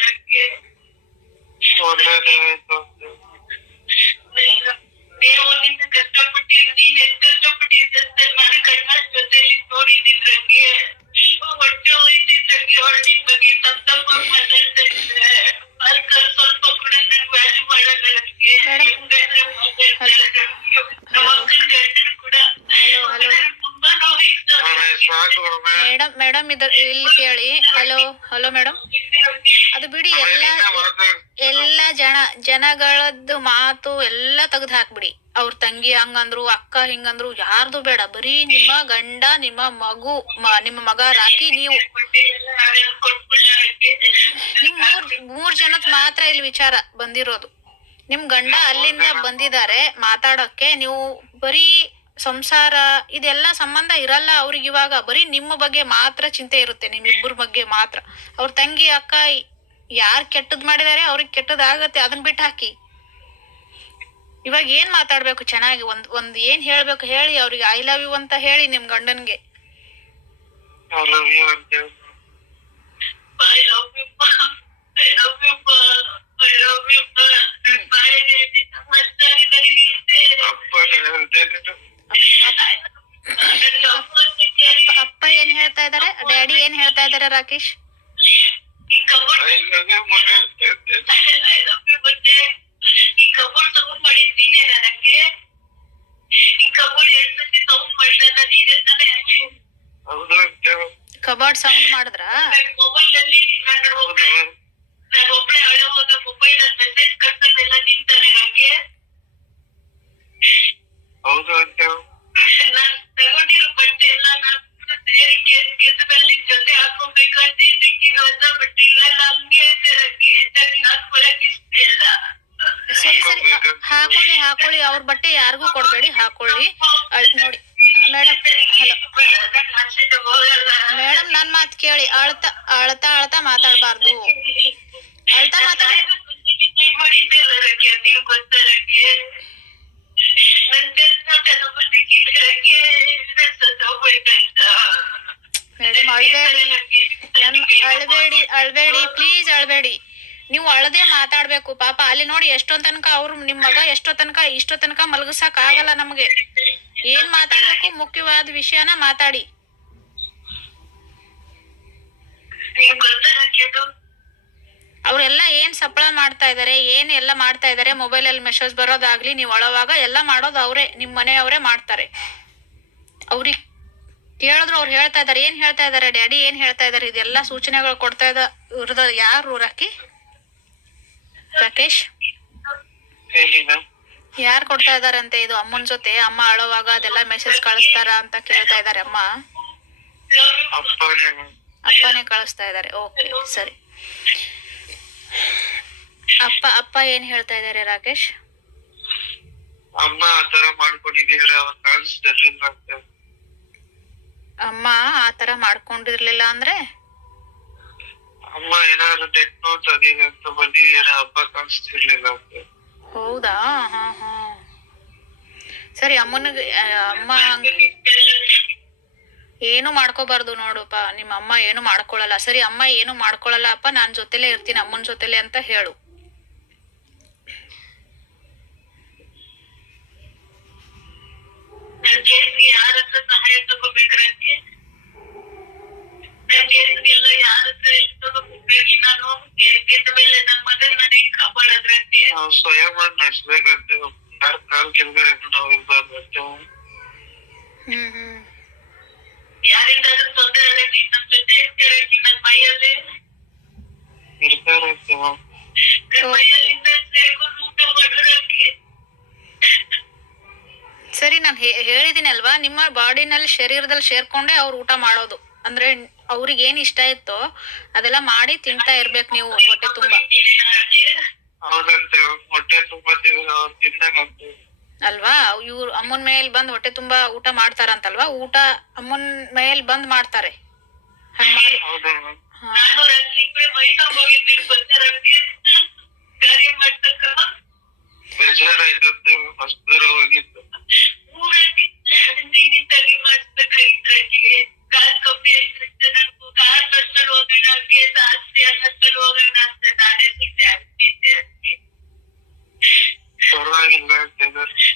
ನೀವು ನಿನ್ನ ಕಷ್ಟಪಟ್ಟಿದ್ದು, ನೀನ್ ಎಷ್ಟು ಕಷ್ಟಪಟ್ಟಿದ್ದಂತ ನಾನು ಕಣ್ಣ ಜೊತೆಲಿ ನೋಡಿದ್ರಂಗೆ ಹೊಟ್ಟೆ ಹೋಯ್ತಿದ್ರಂಗೆ ಅವ್ರು ನಿನ್ ಬಗ್ಗೆ ತಪ್ಪಾಗಿ ಮಾತಾಡ್ತಾ ಇದ್ರೆ ಸ್ವಲ್ಪ ಕೂಡ ನನ್ ವ್ಯಾಲ್ಯೂ ಮಾಡಲ್ಲ. ನನಗೆ ತುಂಬಾ ಮೇಡಮ್ ಇಲ್ಲಿ ಕೇಳಿ. ಹಲೋ ಮೇಡಮ್, ಅದು ಬಿಡಿ. ಎಲ್ಲ ಜನಗಳದ್ದು ಮಾತು ಎಲ್ಲ ತೆಗೆದು ಹಾಕ್ಬಿಡಿ. ಅವ್ರ ತಂಗಿ ಹಂಗಂದ್ರು, ಅಕ್ಕ ಹಿಂಗಂದ್ರು, ಯಾರ್ದು ಬೇಡ. ಬರೀ ನಿಮ್ಮ ಗಂಡ, ನಿಮ್ಮ ಮಗು, ನಿಮ್ಮ ಮಗ ರಾಕಿ, ನೀವು ನಿಮ್ ಮೂರ್ ಜನದ್ ಮಾತ್ರ ಇಲ್ಲಿ ವಿಚಾರ ಬಂದಿರೋದು. ನಿಮ್ ಗಂಡ ಅಲ್ಲಿಂದ ಬಂದಿದ್ದಾರೆ ಮಾತಾಡಕ್ಕೆ. ನೀವು ಬರೀ ಸಂಸಾರ ಇದೆಲ್ಲ ಸಂಬಂಧ ಇರಲ್ಲ ಅವ್ರಿಗೆ. ಇವಾಗ ಬರೀ ನಿಮ್ಮ ಬಗ್ಗೆ ಮಾತ್ರ ಚಿಂತೆ ಇರುತ್ತೆ, ನಿಮ್ಮಿಬ್ಬರ ಬಗ್ಗೆ ಮಾತ್ರ. ಅವ್ರ ತಂಗಿ ಅಕ್ಕ ಯಾರ್ ಕೆಟ್ಟದ್ ಮಾಡಿದಾರೆ ಅವ್ರಿಗೆ ಕೆಟ್ಟದಾಗತ್ತೆ, ಅದನ್ನ ಬಿಟ್ಟು ಹಾಕಿ. ಇವಾಗ ಏನ್ ಮಾತಾಡ್ಬೇಕು ಚೆನ್ನಾಗಿ, ಒಂದ್ ಏನ್ ಹೇಳ್ಬೇಕು ಹೇಳಿ ಅವ್ರಿಗೆ. ಐ ಲವ್ ಯು ಅಂತ ಹೇಳಿ ನಿಮ್ ಗಂಡನ್ಗೆ. ಅಪ್ಪ ಏನ್ ಹೇಳ್ತಾ ಇದಾರೆ, ಡ್ಯಾಡಿ ಏನ್ ಹೇಳ್ತಾ ಇದಾರೆ ರಾಕೇಶ್? ಕಬಾರ್ಡ್ ಸೌಂಡ್ ಮಾಡಿದ್ರ? ಸರಿ ಸರಿ, ಹಾಕೊಳ್ಳಿ ಹಾಕೊಳ್ಳಿ. ಅವ್ರ ಬಟ್ಟೆ ಯಾರಿಗೂ ಕೊಡ್ಬೇಡಿ, ಹಾಕೊಳ್ಳಿ. ನೋಡಿ ಮೇಡಮ್, ಹಲೋ ಮೇಡಮ್, ನನ್ ಮಾತ್ ಕೇಳಿ. ಅಳ್ತಾ ಅಳ್ತಾ ಅಳ್ತಾ ಮಾತಾಡ್ಬಾರ್ದು. ಅಳ್ತಾ ಮಾತಾಡ ಮೇಡಮ್, ಅಳ್ಬೇಡಿ ಅಳ್ಬೇಡಿ ಪ್ಲೀಸ್, ಅಳ್ಬೇಡಿ. ನೀವು ಅಳದೆ ಮಾತಾಡ್ಬೇಕು. ಪಾಪ ಅಲ್ಲಿ ನೋಡಿ ಎಷ್ಟೋ ತನಕ ಅವ್ರು, ನಿಮ್ ಮಗ ಇಷ್ಟೋ ತನಕ ಮಲಗಿಸಕ್ ಆಗಲ್ಲ ನಮ್ಗೆ. ಏನ್ ಮಾತಾಡ್ಬೇಕು, ಮುಖ್ಯವಾದ ವಿಷಯನ ಮಾತಾಡಿ. ಅವ್ರೆಲ್ಲ ಏನ್ ಸಪ್ಳ ಮಾಡ್ತಾ ಇದಾರೆ, ಏನ್ ಎಲ್ಲ ಮಾಡ್ತಾ ಇದಾರೆ, ಮೊಬೈಲ್ ಅಲ್ಲಿ ಮೆಸೇಜ್ ಬರೋದಾಗ್ಲಿ, ನೀವ್ ಅಳವಾಗ ಎಲ್ಲ ಮಾಡೋದು ಅವ್ರೆ, ನಿಮ್ ಮನೆಯವರೇ ಮಾಡ್ತಾರೆ. ಅವ್ರಿಗೆ ಕೇಳಿದ್ರು ಅವ್ರು ಹೇಳ್ತಾ ಇದಾರೆ. ಏನ್ ಹೇಳ್ತಾ ಇದಾರೆ ಡ್ಯಾಡಿ, ಏನ್ ಹೇಳ್ತಾ ಇದಾರೆ? ಇದೆಲ್ಲ ಸೂಚನೆಗಳು ಕೊಡ್ತಾ ಇರೋದು ಯಾರು ರಾಕೇಶ್? ಯಾರು ಕೊಡ್ತಾ ಇದಾರಂತೆ ಇದು? ಅಮ್ಮನ ಜೊತೆ ಅಮ್ಮ ಅಳುವಾಗ ಅದೆಲ್ಲ ಮೆಸೇಜ್ ಕಳಿಸ್ತಾರ ಅಂತ ಕೇಳ್ತಾ ಇದಾರೆ ಅಮ್ಮ. ಅಪ್ಪನೇ ಕಳಿಸ್ತಾ ಇದಾರೆ. ಓಕೆ ಸರಿ. ಅಪ್ಪ ಏನ್ ಹೇಳ್ತಾ ಇದಾರೆ ರಾಕೇಶ್? ಅಮ್ಮ ಆತರ ಮಾಡ್ಕೊಂಡಿದ್ದೀರ, ಅಮ್ಮ ಆತರ ಮಾಡ್ಕೊಂಡಿರ್ಲಿಲ್ಲ ಅಂದ್ರೆ? ಅಮ್ಮ ಏನಾದ್ರು ಡೆತ್ ನೋಟ್ ಅದಿದೆ ಅಂತ ಬಂದಿದ್ದೀರ, ಅಪ್ಪ ಕಾಣಿಸ್ತಿರ್ಲಿಲ್ಲ ಅಂತ. ಹೌದಾ? ಹಾ ಹಾ ಸರಿ. ಅಮ್ಮ ಏನು ಮಾಡ್ಕೋಬಾರ್ದು ನೋಡುಪ್ಪ. ನಿಮ್ಮ ಅಮ್ಮ ಏನು ಮಾಡ್ಕೊಳಲ್ಲ. ಸರಿ, ಅಮ್ಮ ಏನು ಮಾಡ್ಕೊಳಲ್ಲ ಅಪ್ಪ, ನಾನ್ ಜೊತೆಲೆ ಇರ್ತೀನಿ ಅಮ್ಮನ ಜೊತೆಲೆ ಅಂತ ಹೇಳು. ಯಾರತ್ರ ಸಹಾಯ ತಗೋಬೇಕ್ರಂತೆ? ನನ್ಗೆಲ್ಲ ಯಾರತ್ರ ತಗೋಬೇಕು? ನಾನು ಗೆದ್ದ ಮೇಲೆ ನನ್ನ ಮಗನ್ ನನಗೆ ಕಾಪಾಡೋದ್ರಂತೆ. ನಾವು ಸ್ವಯಂ ನಡೆಸ್ಬೇಕಂತೆ. ಯಾರ ಕಾಲ್ ಕೆಳಗಡೆ ನಾವು ಇರ್ಬಾರ್ದಂತೆ. ಯಾರಿಂದಾದ್ರೂ ತೊಂದರೆ ಆಗಿ ನಮ್ ಜೊತೆ ಇರ್ತಾರಂತೆ. ನನ್ ಮೈಯಲ್ಲೇ ಇರ್ತಾರಂತೆ. ನನ್ ಮೈಯಲ್ಲಿಂದ ಸೇರ್ಕೊಂಡು ಊಟ ಮಾಡೋರಕ್ಕೆ. ಸರಿ, ನಾನು ಹೇಳಿದೀನಿ ಅಲ್ವಾ, ನಿಮ್ಮ ಬಾಡಿನಲ್ಲಿ ಶರೀರದಲ್ಲಿ ಸೇರ್ಕೊಂಡೆ ಅವ್ರು ಊಟ ಮಾಡೋದು. ಅಂದ್ರೆ ಅವ್ರಿಗೆ ಏನ್ ಇಷ್ಟ ಇತ್ತೋ ಅದೆಲ್ಲ ಮಾಡಿ ತಿಂತಾ ಇರ್ಬೇಕು ನೀವು ಹೊಟ್ಟೆ ತುಂಬಾ. ಹೌದಂತೆ, ಹೊಟ್ಟೆ ತುಂಬಾ ತಿಂದಂತೆ ಅಲ್ವಾ? ಇವ್ರು ಅಮ್ಮನ್ ಮೇಲ್ ಬಂದ್ ಹೊಟ್ಟೆ ತುಂಬಾ ಊಟ ಮಾಡ್ತಾರಂತಲ್ವಾ? ಊಟ ಅಮ್ಮನ್ ಮೇಲ್ ಬಂದ್ ಮಾಡ್ತಾರೆ. ಹಂಗ್ ಮಾಡಿ. ನಾನು ರಾತ್ರಿ ಮೈಸೂರು ಹೋಗಿದ್ದೀನಿ ಬಂದರಂಗೆ ಕಾರ್ಯ ಮಾಡ್ತಕ್ಕ. ಬೇಜಾರ ಇರುತ್ತೆ, ಮಸ್ತ್ ಹೋಗಿತ್ತು. ನೀಟಾಗಿ ಮಾಡಿಸ್ಬೇಕಾಗಿದ್ರೆ ಕಾಲ್ ಕಮ್ಮಿ ಆಯ್ತು. ನನಗೂ ಕಾರ್ ಬಸ್ನಲ್ಲಿ ಹೋಗೋಣ, ಜಾಸ್ತಿ ಅನ್ನಲ್ಲಿ ಹೋಗೋಣ ಅಂತ ನಾನೇ ಸುಮ್ಮನೆ ಆಗ್ತಿದ್ದೆ.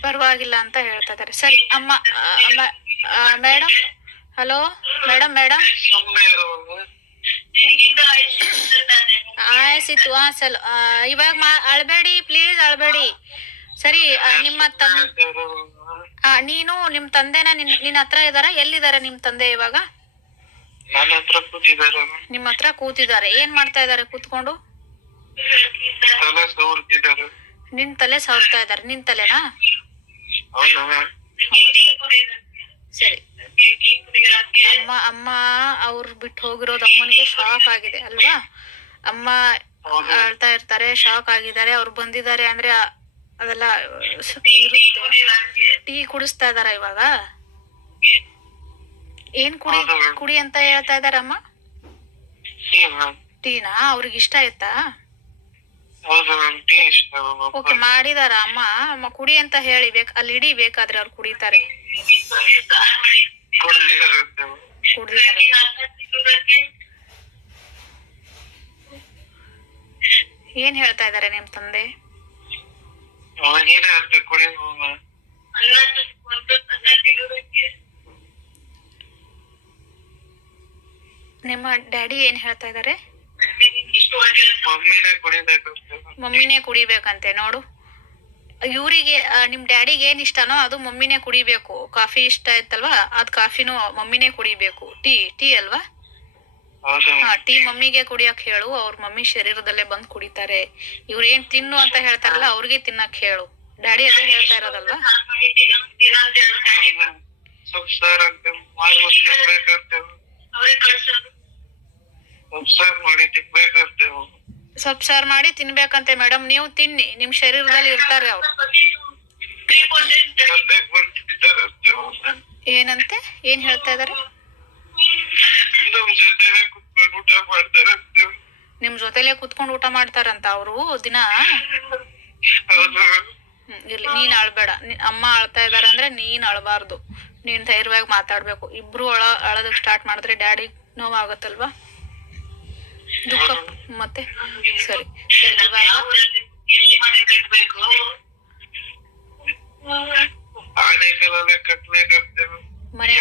ಪರವಾಗಿಲ್ಲ ಅಂತ ಹೇಳ್ತಾ ಇದಾರೆ. ಸರಿ ಅಮ್ಮ. Madam, hello madam. ಆಯ್ಸಿತ್ತು. ಸಲ ಇವಾಗ ಅಳ್ಬೇಡಿ ಪ್ಲೀಸ್, ಅಳ್ಬೇಡಿ. ಸರಿ, ನಿಮ್ಮ ನೀನು ನಿಮ್ ತಂದೆನ ನಿನ್ ಹತ್ರ ಇದಾರ? ಎಲ್ಲಿದಾರೆ ನಿಮ್ ತಂದೆ ಇವಾಗ? ನಿಮ್ ಹತ್ರ ಕೂತಿದ್ದಾರೆ. ಏನ್ ಮಾಡ್ತಾ ಇದಾರೆ ಕೂತ್ಕೊಂಡು? ನಿನ್ ತಲೆ ಸವರ್ತಾ ಇದಾರೆ. ನಿನ್ ತಲೆನಾ? ಹೌದಾ ಸರಿ. ಅಮ್ಮ ಅಮ್ಮ ಅವ್ರು ಬಿಟ್ಟು ಹೋಗಿರೋದು ಅಮ್ಮನಿಗೆ ಶಾಕ್ ಆಗಿದೆ ಅಲ್ವಾ? ಅಮ್ಮ ಅಳ್ತಾ ಇರ್ತಾರೆ, ಶಾಕ್ ಆಗಿದ್ದಾರೆ. ಅವ್ರು ಬಂದಿದ್ದಾರೆ ಅಂದ್ರೆ ಅದೆಲ್ಲ ಇರುತ್ತೆ. ಟೀ ಕುಡಿಸ್ತಾ ಇದಾರ ಇವಾಗ? ಏನ್ ಕುಡಿ ಅಂತ ಹೇಳ್ತಾ ಇದಾರಮ್ಮ? ಟೀನಾ? ಅವ್ರಿಗೆ ಇಷ್ಟ ಆಯ್ತಾ? ಓಕೆ, ಮಾಡಿದಾರ ಅಮ್ಮ? ಅಮ್ಮ ಕುಡಿ ಅಂತ ಹೇಳಿ ಅಲ್ಲಿ ಇಡಿ, ಬೇಕಾದ್ರೆ ಅವ್ರು ಕುಡಿತಾರೆ. ಕುಡಿದಾರೆ. ಏನ್ ಹೇಳ್ತಾ ಇದಾರೆ ನಿಮ್ ತಂದೆ? ನಿಮ್ಮ ಡ್ಯಾಡಿ ಏನ್ ಹೇಳ್ತಾ ಇದಾರೆ? ಮಮ್ಮಿನೇ ಕುಡಿಬೇಕಂತೆ. ನೋಡು, ಇವ್ರಿಗೆ ನಿಮ್ ಡ್ಯಾಡಿಗೆ ಏನ್ ಇಷ್ಟನೋ ಅದು ಮಮ್ಮಿನೇ ಕುಡಿಬೇಕು. ಕಾಫಿ ಇಷ್ಟ ಆಯ್ತಲ್ವಾ, ಅದ್ ಕಾಫಿನೂ ಮಮ್ಮಿನೇ ಕುಡಿಬೇಕು. ಟೀ ಅಲ್ವಾ? ಹಾ, ಟೀ ಮಮ್ಮಿಗೆ ಕುಡಿಯಕ್ ಹೇಳು. ಅವ್ರ ಮಮ್ಮಿ ಶರೀರದಲ್ಲೇ ಬಂದ್ ಕುಡಿತಾರೆ. ಇವ್ರ ಏನ್ ತಿನ್ನು ಅಂತ ಹೇಳ್ತಾರಲ್ಲ, ಅವ್ರಿಗೆ ತಿನ್ನಕ್ ಹೇಳು. ಡ್ಯಾಡಿ ಅದೇ ಹೇಳ್ತಾ ಇರೋದಲ್ವಾ? ಸೊಪ್ಪು ಸಾರು ಮಾಡಿ ತಿನ್ಬೇಕಂತೆ ಮೇಡಮ್. ನೀವು ತಿನ್ನಿ, ನಿಮ್ ಶರೀರದಲ್ಲಿ ಇರ್ತಾರೆ ಅವ್ರು. ಏನಂತೆ? ಏನ್ ಹೇಳ್ತಾ ಇದಾರೆ? ನಿಮ್ ಜೊತೆಲೆ ಕುತ್ಕೊಂಡು ಊಟ ಮಾಡ್ತಾರಂತ ಅವರು ದಿನ? ಇರ್ಲಿ, ನೀನ್ ಅಳ್ಬೇಡ. ಅಮ್ಮ ಅಳ್ತಾ ಇದಾರೆ ಅಂದ್ರೆ ನೀನ್ ಅಳ್ಬಾರ್ದು. ನೀನ್ ಧೈರ್ಯವಾಗಿ ಮಾತಾಡ್ಬೇಕು. ಇಬ್ರು ಅಳದಕ್ ಸ್ಟಾರ್ಟ್ ಮಾಡಿದ್ರೆ ಡ್ಯಾಡಿ ನೋವಾಗತ್ತಲ್ವಾ? ದುಃಖ ಮತ್ತೆ. ಸರಿ, ಮನೆ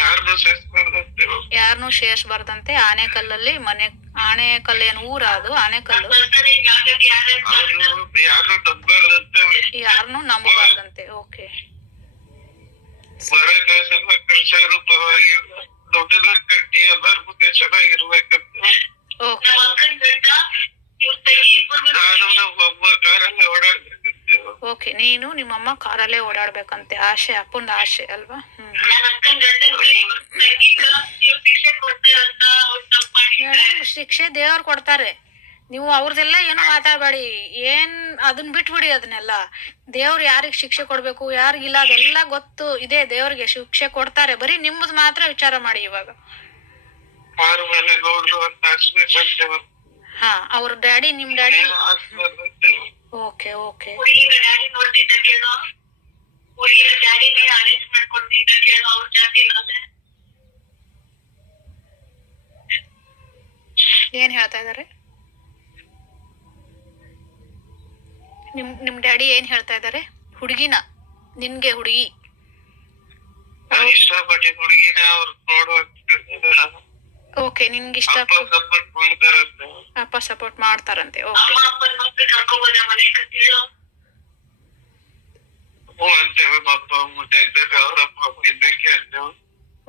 ಯಾರನ್ನೂ ಸೇರ್ಸ್ಬಾರ್ದಂತೆ. ಆನೆಕಲ್ಲಲ್ಲಿ ಮನೆ, ಆನೆಕಲ್ಲು ಏನು ಊರ ಅದು? ಆನೆಕಲ್ಲು ಯಾರನ್ನೂ ನಂಬಬಾರ್ದಂತೆ. Okay, okay. ನೀನು ನಿಮ್ಮಮ್ಮ ಕಾರಲ್ಲೇ ಓಡಾಡ್ಬೇಕಂತೆ. ಆಸೆ, ಅಪ್ಪಂದ ಆಸೆ ಅಲ್ವಾ? ಶಿಕ್ಷೆ ದೇವ್ರು ಕೊಡ್ತಾರೆ. ನೀವು ಅವ್ರದೆಲ್ಲ ಏನು ಮಾತಾಡಬೇಡಿ. ಅದನ್ನ ಬಿಟ್ಬಿಡಿ. ಅದನ್ನೆಲ್ಲ ದೇವ್ರು ಯಾರಿಗ್ ಶಿಕ್ಷೆ ಕೊಡ್ಬೇಕು, ಯಾರಿಗಿಲ್ಲ ಅದೆಲ್ಲ ಗೊತ್ತು ಇದೆ. ದೇವ್ರಿಗೆ ಶಿಕ್ಷೆ ಕೊಡ್ತಾರೆ. ಬರೀ ನಿಮ್ಮದ್ ಮಾತ್ರ ವಿಚಾರ ಮಾಡಿ ಇವಾಗ. ಹಾ, ಅವ್ರ ಡ್ಯಾಡಿ, ನಿಮ್ ಡ್ಯಾಡಿ. Okay okay. ಏನ್ ಹೇಳ್ತಾ ಇದಾರೆ ನಿಮ್ ಡ್ಯಾಡಿ? ಏನ್ ಹೇಳ್ತಾ ಇದಾರೆ? ಹುಡುಗಿನ ನಿನ್ಗೆ? ಹುಡುಗಿ ಓಕೆ, ನಿನ್ಗೆ ಇಷ್ಟ. ಅಪ್ಪ ಸಪೋರ್ಟ್ ಮಾಡ್ತಾರಂತೆ. ಓಕೆ,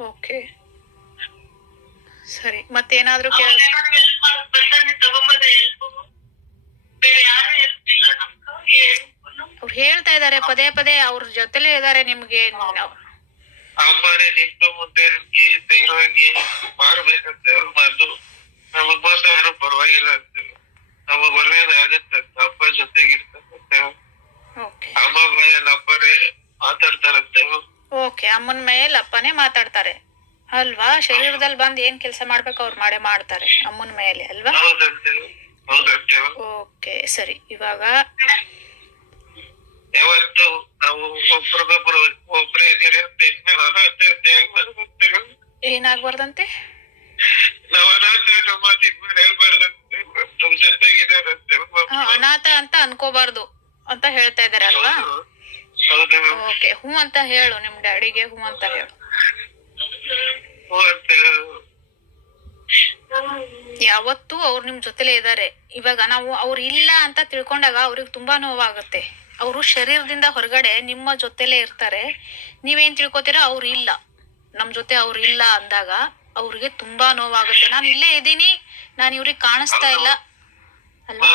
ಓಕೆ, ಸರಿ. ಮತ್ತೇನಾದ್ರು ಅವ್ರು ಹೇಳ್ತಾ ಇದಾರೆ ಪದೇ ಪದೇ, ಅವ್ರ ಜೊತೆಲೇ ಇದಾರೆ ನಿಮ್ಗೆ. ಅಮ್ಮನೇ ನಿಂತು ಮುಂದೆ ಧೈರ್ಯವಾಗಿ ಮಾಡ್ಬೇಕಂತೆ. ಅದು ನಮಗ್ ಮೋಸ ಯಾರು ಪರವಾಗಿಲ್ಲ ಅಂತೇವೆ. ನಮಗ್ ಒಳ್ಳೇದಾಗತ್ತೆ. ಅಪ್ಪ ಜೊತೆಗಿರ್ತಕ್ಕಂತೆ. ಅಮ್ಮ ಮೇಲೆ ಅಪ್ಪನೇ ಮಾತಾಡ್ತಾರಂತೆ. ಓಕೆ, ಅಮ್ಮನ ಮೇಲೆ ಅಪ್ಪನೇ ಮಾತಾಡ್ತಾರೆ ಅಲ್ವಾ? ಶರೀರದಲ್ಲಿ ಬಂದ್ ಏನ್ ಕೆಲಸ ಮಾಡ್ಬೇಕು ಅವ್ರು ಮಾಡೇ ಮಾಡ್ತಾರೆ ಅಮ್ಮನ ಮೇಲೆ ಅಲ್ವಾ? ಓಕೆ, ಸರಿ. ಇವಾಗ ಯಾವತ್ತು ನಾವು ಒಬ್ರಿಗೊಬ್ರು ಒಬ್ರೇ ಇದೀರಿ ಅಂತ ಏನಾಗ್ಬಾರ್ದಂತೆ? ಅನಾಥ ಅಂತ ಅನ್ಕೋಬಾರ್ದು ಅಂತ ಹೇಳ್ತಾ ಇದಾರೆ ಅಲ್ವಾ? ಓಕೆ, ಹೂ ಅಂತ ಹೇಳು ನಿಮ್ ಡ್ಯಾಡಿಗೆ. ಹೂ ಅಂತ ಹೇಳು. ಯಾವತ್ತು ಅವ್ರು ನಿಮ್ ಜೊತೆಲೇ ಇದಾರೆ. ಇವಾಗ ನಾವು ಅವ್ರು ಇಲ್ಲ ಅಂತ ತಿಳ್ಕೊಂಡಾಗ ಅವ್ರಿಗೆ ತುಂಬಾ ನೋವಾಗುತ್ತೆ. ಅವರು ಶರೀರದಿಂದ ಹೊರಗಡೆ ನಿಮ್ಮ ಜೊತೆಲೇ ಇರ್ತಾರೆ. ನೀವೇನ್ ತಿಳ್ಕೊತೀರಾ? ಅವ್ರು ಇಲ್ಲ, ನಮ್ ಜೊತೆ ಅವ್ರು ಇಲ್ಲ ಅಂದಾಗ ಅವ್ರಿಗೆ ತುಂಬಾ ನೋವಾಗುತ್ತೆ. ನಾನು ಇಲ್ಲೇ ಇದ್ದೀನಿ, ನಾನು ಇವ್ರಿಗೆ ಕಾಣಿಸ್ತಾ ಇಲ್ಲ ಅಲ್ವಾ?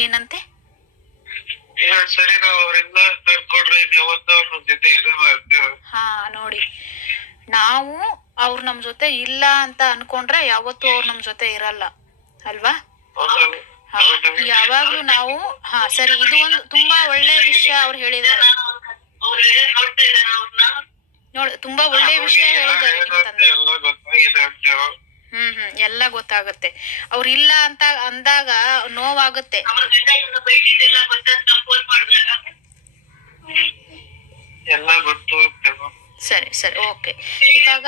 ಏನಂತೆ? ಸರಿ ನಾವ್ ಅವ್ರಿಂದ ಕರ್ಕೊಡ್ರಿ, ಯಾವತ್ತೂ ಅವ್ರ ನಮ್ ಜೊತೆ ಇರಲ್ಲ ಅಂತ. ಹಾ ನೋಡಿ, ನಾವು ಅವ್ರು ನಮ್ ಜೊತೆ ಇಲ್ಲ ಅಂತ ಅನ್ಕೊಂಡ್ರೆ ಯಾವತ್ತೂ ಅವ್ರು ನಮ್ ಜೊತೆ ಇರಲ್ಲ ಅಲ್ವಾ? ಹಾ, ಯಾವಾಗ್ಲೂ ನಾವು ಸರಿ, ಇದು ಒಂದು ತುಂಬಾ ಒಳ್ಳೆ ವಿಷಯ ಅವ್ರು ಹೇಳಿದ್ದಾರೆ. ನೋಡಿ, ತುಂಬಾ ಒಳ್ಳೆ ವಿಷಯ ಹೇಳಿದ್ದಾರೆ ನಿಮ್ ತಂದೆ. ಎಲ್ಲ ಗೊತ್ತಾಗುತ್ತೆ. ಅವ್ರು ಇಲ್ಲ ಅಂತ ಅಂದಾಗ ನೋವಾಗುತ್ತೆ. ಸರಿ ಸರಿ, ಓಕೆ. ಇವಾಗ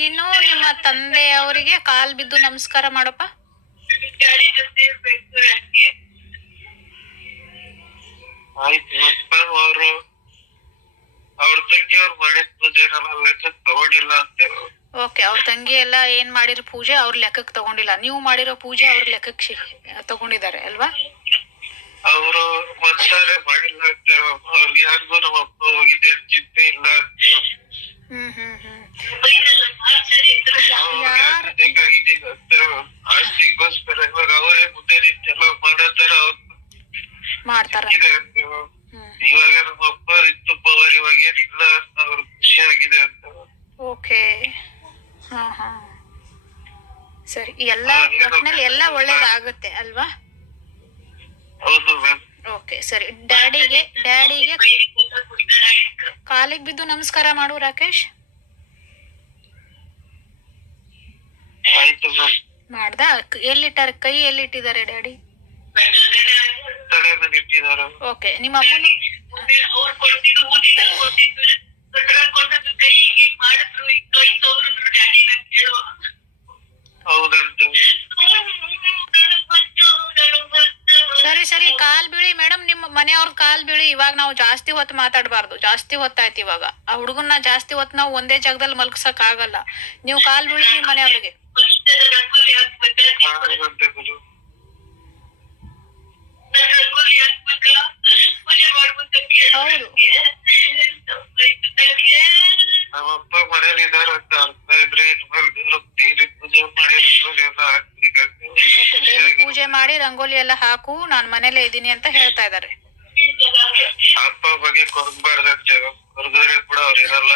ನೀನು ನಿಮ್ಮ ತಂದೆಯವರಿಗೆ ಕಾಲ್ ಬಿದ್ದು ನಮಸ್ಕಾರ ಮಾಡಪ್ಪ. ಆಯ್ತು. ಅವರು ಅವ್ರ ತಂಗಿ ಅವ್ರು ಮಾಡಿದ ಪೂಜೆ ತಗೊಂಡಿಲ್ಲ ಅಂತ. ಓಕೆ, ಅವ್ರ ತಂಗಿ ಎಲ್ಲ ಏನ್ ಮಾಡಿರೋ ಪೂಜೆ ಅವ್ರ ಲೆಕ್ಕಕ್ಕೆ ತಗೊಂಡಿಲ್ಲ, ನೀವು ಮಾಡಿರೋ ಪೂಜೆ ಅವ್ರ ಲೆಕ್ಕಕ್ಕೆ ತಗೊಂಡಿದ್ದಾರೆ ಅಲ್ವಾ? ಅವರು ಒಂದ್ಸಾರಿ ಮಾಡಿಲ್ಲ ಅಂತ. ಅವ್ರಿಗೆ ಯಾರಿಗೂ ನಮ್ಮ ಅಪ್ಪ ಹೋಗಿದೆ ಅಂತ ಚಿಂತೆ ಇಲ್ಲ ಅಂತ. ಆಸ್ತಿಗೋಸ್ಕರ ಇವಾಗ ಅವರೇ ಮುಂದೆ ನಿಂತೆಲ್ಲ ಮಾಡತಾರ ಮಾಡ್ತಾರ. ಇವಾಗ ನಮ್ಮ ಅಪ್ಪ ಇತ್ತು ಪವರ್, ಇವಾಗ ಏನಿಲ್ಲ ಅಂತ ಅವ್ರ ಖುಷಿ ಆಗಿದೆ ಅಂತ. ಓಕೆ, ಸರಿ. ಎಲ್ಲ ಒಟ್ಟಿನಲ್ಲಿ ಎಲ್ಲ ಒಳ್ಳೇದಾಗುತ್ತೆ ಅಲ್ವಾ? ಹೌದು ಮ್ಯಾಮ್. ಓಕೆ, ಸರಿ. ಡ್ಯಾಡಿಗೆ ಕಾಲಿಗೆ ಬಿದ್ದು ನಮಸ್ಕಾರ ಮಾಡು ರಾಕೇಶ್. ಆಯ್ತು ಮ್ಯಾಮ್. ಮಾಡ್ದ? ಎಲ್ಲಿಟ್ಟಾರೆ? ಕೈ ಎಲ್ಲಿಟ್ಟಿದ್ದಾರೆ ಡ್ಯಾಡಿ? ತಲೆ ಮೇಲೆ ಇಟ್ಟಿದ್ದಾರೆ. ಓಕೆ, ನಿಮ್ಮ ಅಮ್ಮನ ಸರಿ ಸರಿ, ಕಾಲ್ ಬೀಳಿ ಮೇಡಮ್, ನಿಮ್ಮ ಮನೆಯವ್ರ ಕಾಲ್ ಬೀಳಿ. ಇವಾಗ ನಾವು ಜಾಸ್ತಿ ಹೊತ್ತು ಮಾತಾಡಬಾರ್ದು, ಜಾಸ್ತಿ ಹೊತ್ತಾಯ್ತು. ಇವಾಗ ಆ ಹುಡುಗನ್ನ ಜಾಸ್ತಿ ಹೊತ್ತು ನಾವು ಒಂದೇ ಜಾಗದಲ್ಲಿ ಮಲ್ಗ್ಸಕ್ ಆಗಲ್ಲ. ನೀವು ಕಾಲ್ ಬೀಳಿ ನಿಮ್ಮ ಮನೆಯವ್ರಿಗೆ. ಹೌದು, ನಮ್ಮಪ್ಪ ಮನೇಲಿ ಇದಾರೆ ಅಂತ ಅರ್ಥ ಇದ್ರೆ ಪೂಜೆ ಮಾಡಿ ಪೂಜೆ ಮಾಡಿ ರಂಗೋಲಿ ಎಲ್ಲ ಹಾಕು, ನಾನ್ ಮನೇಲೆ ಇದೀನಿ ಅಂತ ಹೇಳ್ತಾ ಇದಾರೆ. ಅಪ್ಪ ಬಗ್ಗೆ ಕೊರಗಬಾರ್ದಂತೆ, ಕೊರಗಿದ್ರೆ ಕೂಡ ಅವ್ರು ಇರಲ್ಲ.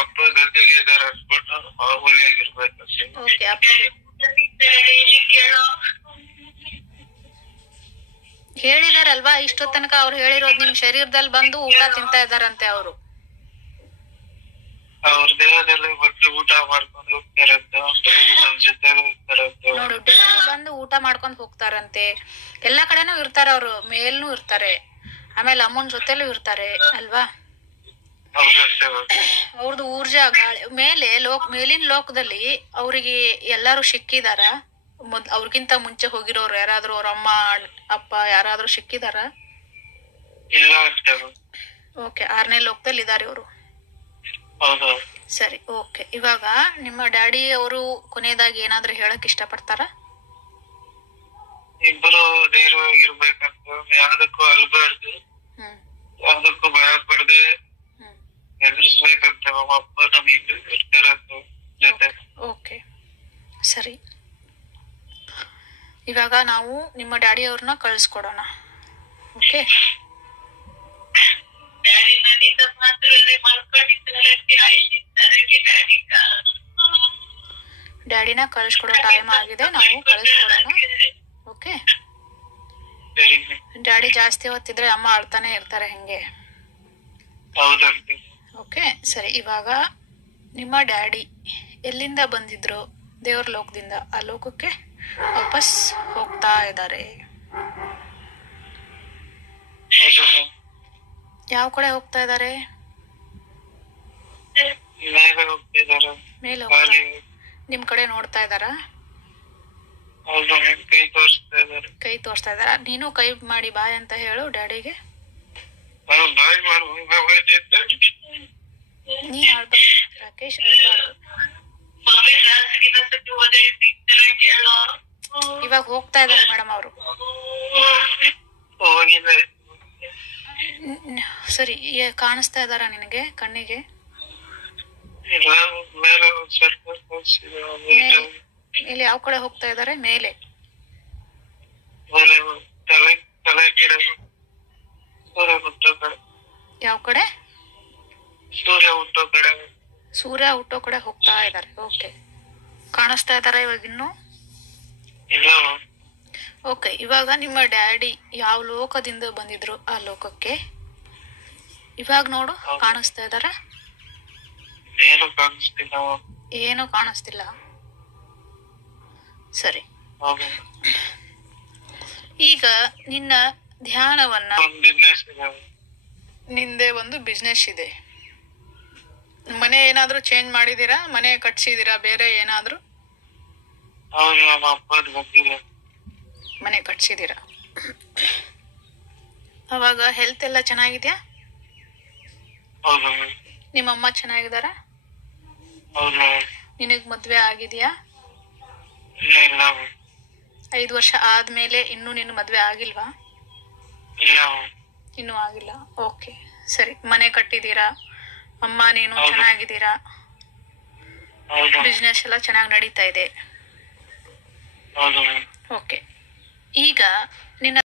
ಅಪ್ಪ ಗದ್ದೆಗೆ ಇದಾರೆ ಅನ್ಸ್ಬಿಟ್ಟು ಮಾಮೂಲಿಯಾಗಿರ್ಬೇಕು. ಓಕೆ, ಹೇಳಿದಾರಲ್ವಾ ಇಷ್ಟೋ ತನಕ ಅವ್ರು ಹೇಳಿರೋದು. ನಿಮ್ ಶರೀರದಲ್ಲಿ ಬಂದು ಊಟ ತಿಂತಾ ಇದಾರಂತೆ ಅವರು. ಅವ್ರ ದೇಹದಲ್ಲಿ ಬಂದು ಊಟ ಮಾಡ್ಕೊಂಡು ಹೋಗ್ತಾರಂತೆ, ಜೊತೆ ಹೋಗ್ತಾರಂತೆ. ನೋಡು, ಡೈಲಿ ಬಂದು ಊಟ ಮಾಡ್ಕೊಂಡ್ ಹೋಗ್ತಾರಂತೆ. ಎಲ್ಲಾ ಕಡೆನೂ ಇರ್ತಾರೆ ಅವ್ರು, ಮೇಲ್ನೂ ಇರ್ತಾರೆ, ಆಮೇಲೆ ಅಮ್ಮನ ಜೊತೆಲೂ ಇರ್ತಾರೆ ಅಲ್ವಾ? ಅವ್ರದ್ದು ಊರ್ಜಾ ಗಾಳಿ ಮೇಲೆ ಮೇಲಿನ ಲೋಕದಲ್ಲಿ ಅವ್ರಿಗೆ ಎಲ್ಲಾರು ಸಿಕ್ಕಿದಾರ? ಅವ್ರಿಗಿಂತ ಮುಂಚೆ ಹೋಗಿರೋರು ಯಾರಾದ್ರೂ, ಅವ್ರ ಅಮ್ಮ ಅಪ್ಪ ಯಾರಾದ್ರೂ ಸಿಕ್ಕಿದಾರ? ಓಕೆ, 6ನೇ ಲೋಕದಲ್ಲಿ ಇದಾರೆ ಇವರು. ಸರಿ, ಓಕೆ. ಇವಾಗ ನಿಮ್ಮ ಡ್ಯಾಡಿ ಅವರು ಕೊನೆಯದಾಗಿ ಏನಾದ್ರೂ ಹೇಳಕ್ ಇಷ್ಟ ಪಡ್ತಾರ? ಇಬ್ರು ಧೈರ್ಯವಾಗಿರ್ಬೇಕಂತ, ಯಾವ್ದಕ್ಕೂ ಅಲ್ಬಾರ್ದು, ಯಾವ್ದಕ್ಕೂ ಭಯ ಪಡದೆ ಎದುರಿಸ್ಬೇಕಂತ ನಮ್ಮ ಅಪ್ಪ ನಮಗೆ ಇರ್ತಾರಂತ ಜೊತೆ. ಓಕೆ, ಸರಿ. ಇವಾಗ ನಾವು ನಿಮ್ಮ ಡ್ಯಾಡಿ ಅವ್ರನ್ನ ಕಳಿಸ್ಕೊಡೋಣ. ಓಕೆ, ಡ್ಯಾಡಿನ ಕಳಿಸ್ಕೊಡೋ ಟೈಮ್ ಆಗಿದೆ, ನಾವು ಕಳಿಸ್ಕೊಡೋಣ. ಓಕೆ, ಡ್ಯಾಡಿ ಜಾಸ್ತಿ ಹೊತ್ತಿದ್ರೆ ಅಮ್ಮ ಅಳ್ತಾನೆ ಇರ್ತಾರೆ ಹೆಂಗೆ. ಓಕೆ, ಸರಿ. ಇವಾಗ ನಿಮ್ಮ ಡ್ಯಾಡಿ ಎಲ್ಲಿಂದ ಬಂದಿದ್ರು? ದೇವ್ರ ಲೋಕದಿಂದ ಆ ಲೋಕಕ್ಕೆ ವಾಪಸ್ ಹೋಗ್ತಾ ಇದ್ದಾರೆ. ಯಾವ ಕಡೆ ಹೋಗ್ತಾ ಇದ್ದಾರೆ? ಮೇಲೆ ಹೋಗ್ತಾ. ನಿಮ್ ಕಡೆ ನೋಡ್ತಾ ಇದಾರಾ? ಕೈ ತೋರಿಸ್ತಾ ಇದಾರ? ನೀನು ಕೈ ಮಾಡಿ ಬಾಯ್ ಅಂತ ಹೇಳು ಡ್ಯಾಡಿಗೆ. ನೀ ಆಡ್ಬಾರ್ದು ರಾಕೇಶ್, ಆಡ್ಬಾರ್ದು. ಇವಾಗ ಹೋಗ್ತಾ ಇದಾರೆ ಮೇಡಮ್ ಅವರು. ಸರಿ, ಕಾಣಿಸ್ತಾ ಇದಾರ ನಿನಗೆ ಕಣ್ಣಿಗೆ? ಇಲ್ಲಿ ಯಾವ ಕಡೆ ಹೋಗ್ತಾ ಇದಾರೆ? ಮೇಲೆ. ಆಮೇಲೆ ತಲೆ ತಲೆ ಗಿಡ ಸೂರ್ಯ ಹುಟ್ಟೋ ಕಡೆ. ಯಾವ ಕಡೆ? ಸೂರ್ಯ ಹುಟ್ಟೋ ಕಡೆ. ಸೂರ್ಯ ಹುಟ್ಟೋ ಕಡೆ ಹೋಗ್ತಾ ಇದ್ದಾರೆ. ಓಕೆ, ಕಾಣಿಸ್ತಾ ಇದಾರೆ ಇವಾಗ ಇನ್ನು? ಇಲ್ಲ ಓಕೆ, ಇವಾಗ ನಿಮ್ಮ ಡ್ಯಾಡಿ ಯಾವ ಲೋಕದಿಂದ ಬಂದಿದ್ರು ಆ ಲೋಕಕ್ಕೆ ಇವಾಗ ನೋಡು ಕಾಣಿಸ್ತಾ ಇದಾರೆ? ಏನು ಕಾಣಿಸ್ತಿಲ್ಲ. ಏನು ಕಾಣಿಸ್ತಿಲ್ಲ. ಸರಿ, ಈಗ ನಿನ್ನ ಧ್ಯಾನವನ್ನ, ನಿಂದೆ ಒಂದು ಬಿಸ್ನೆಸ್ ಇದೆ, ಮನೆ ಏನಾದ್ರೂ ಚೇಂಜ್ ಮಾಡಿದೀರಾ? ಮನೆ ಕಟ್ಸಿದೀರಾ? ಬೇರೆ ಏನಾದ್ರೂ ಮನೆ ಕಟ್ಸಿದೀರಾ? ಅವಾಗ ಹೆಲ್ತ್ ಎಲ್ಲ ಚೆನ್ನಾಗಿದ್ಯಾ? ನಿಮ್ಮಮ್ಮ ಚೆನ್ನಾಗಿದಾರ? ನಿನಗ್ ಮದ್ವೆ ಆಗಿದ್ಯಾ? 5 ವರ್ಷ ಆದ್ಮೇಲೆ ಇನ್ನು ನಿನ್ನ ಮದ್ವೆ ಆಗಿಲ್ವಾ? ಇನ್ನೂ ಆಗಿಲ್ಲ. ಓಕೆ, ಸರಿ. ಮನೆ ಕಟ್ಟಿದೀರಾ, ಅಮ್ಮ ನೀನು ಚೆನ್ನಾಗಿದ್ದೀರಾ, ಬಿಸ್ನೆಸ್ ಎಲ್ಲ ಚೆನ್ನಾಗಿ ನಡೀತಾ ಇದೆ. ಓಕೆ, ಈಗ ನಿನ್ನ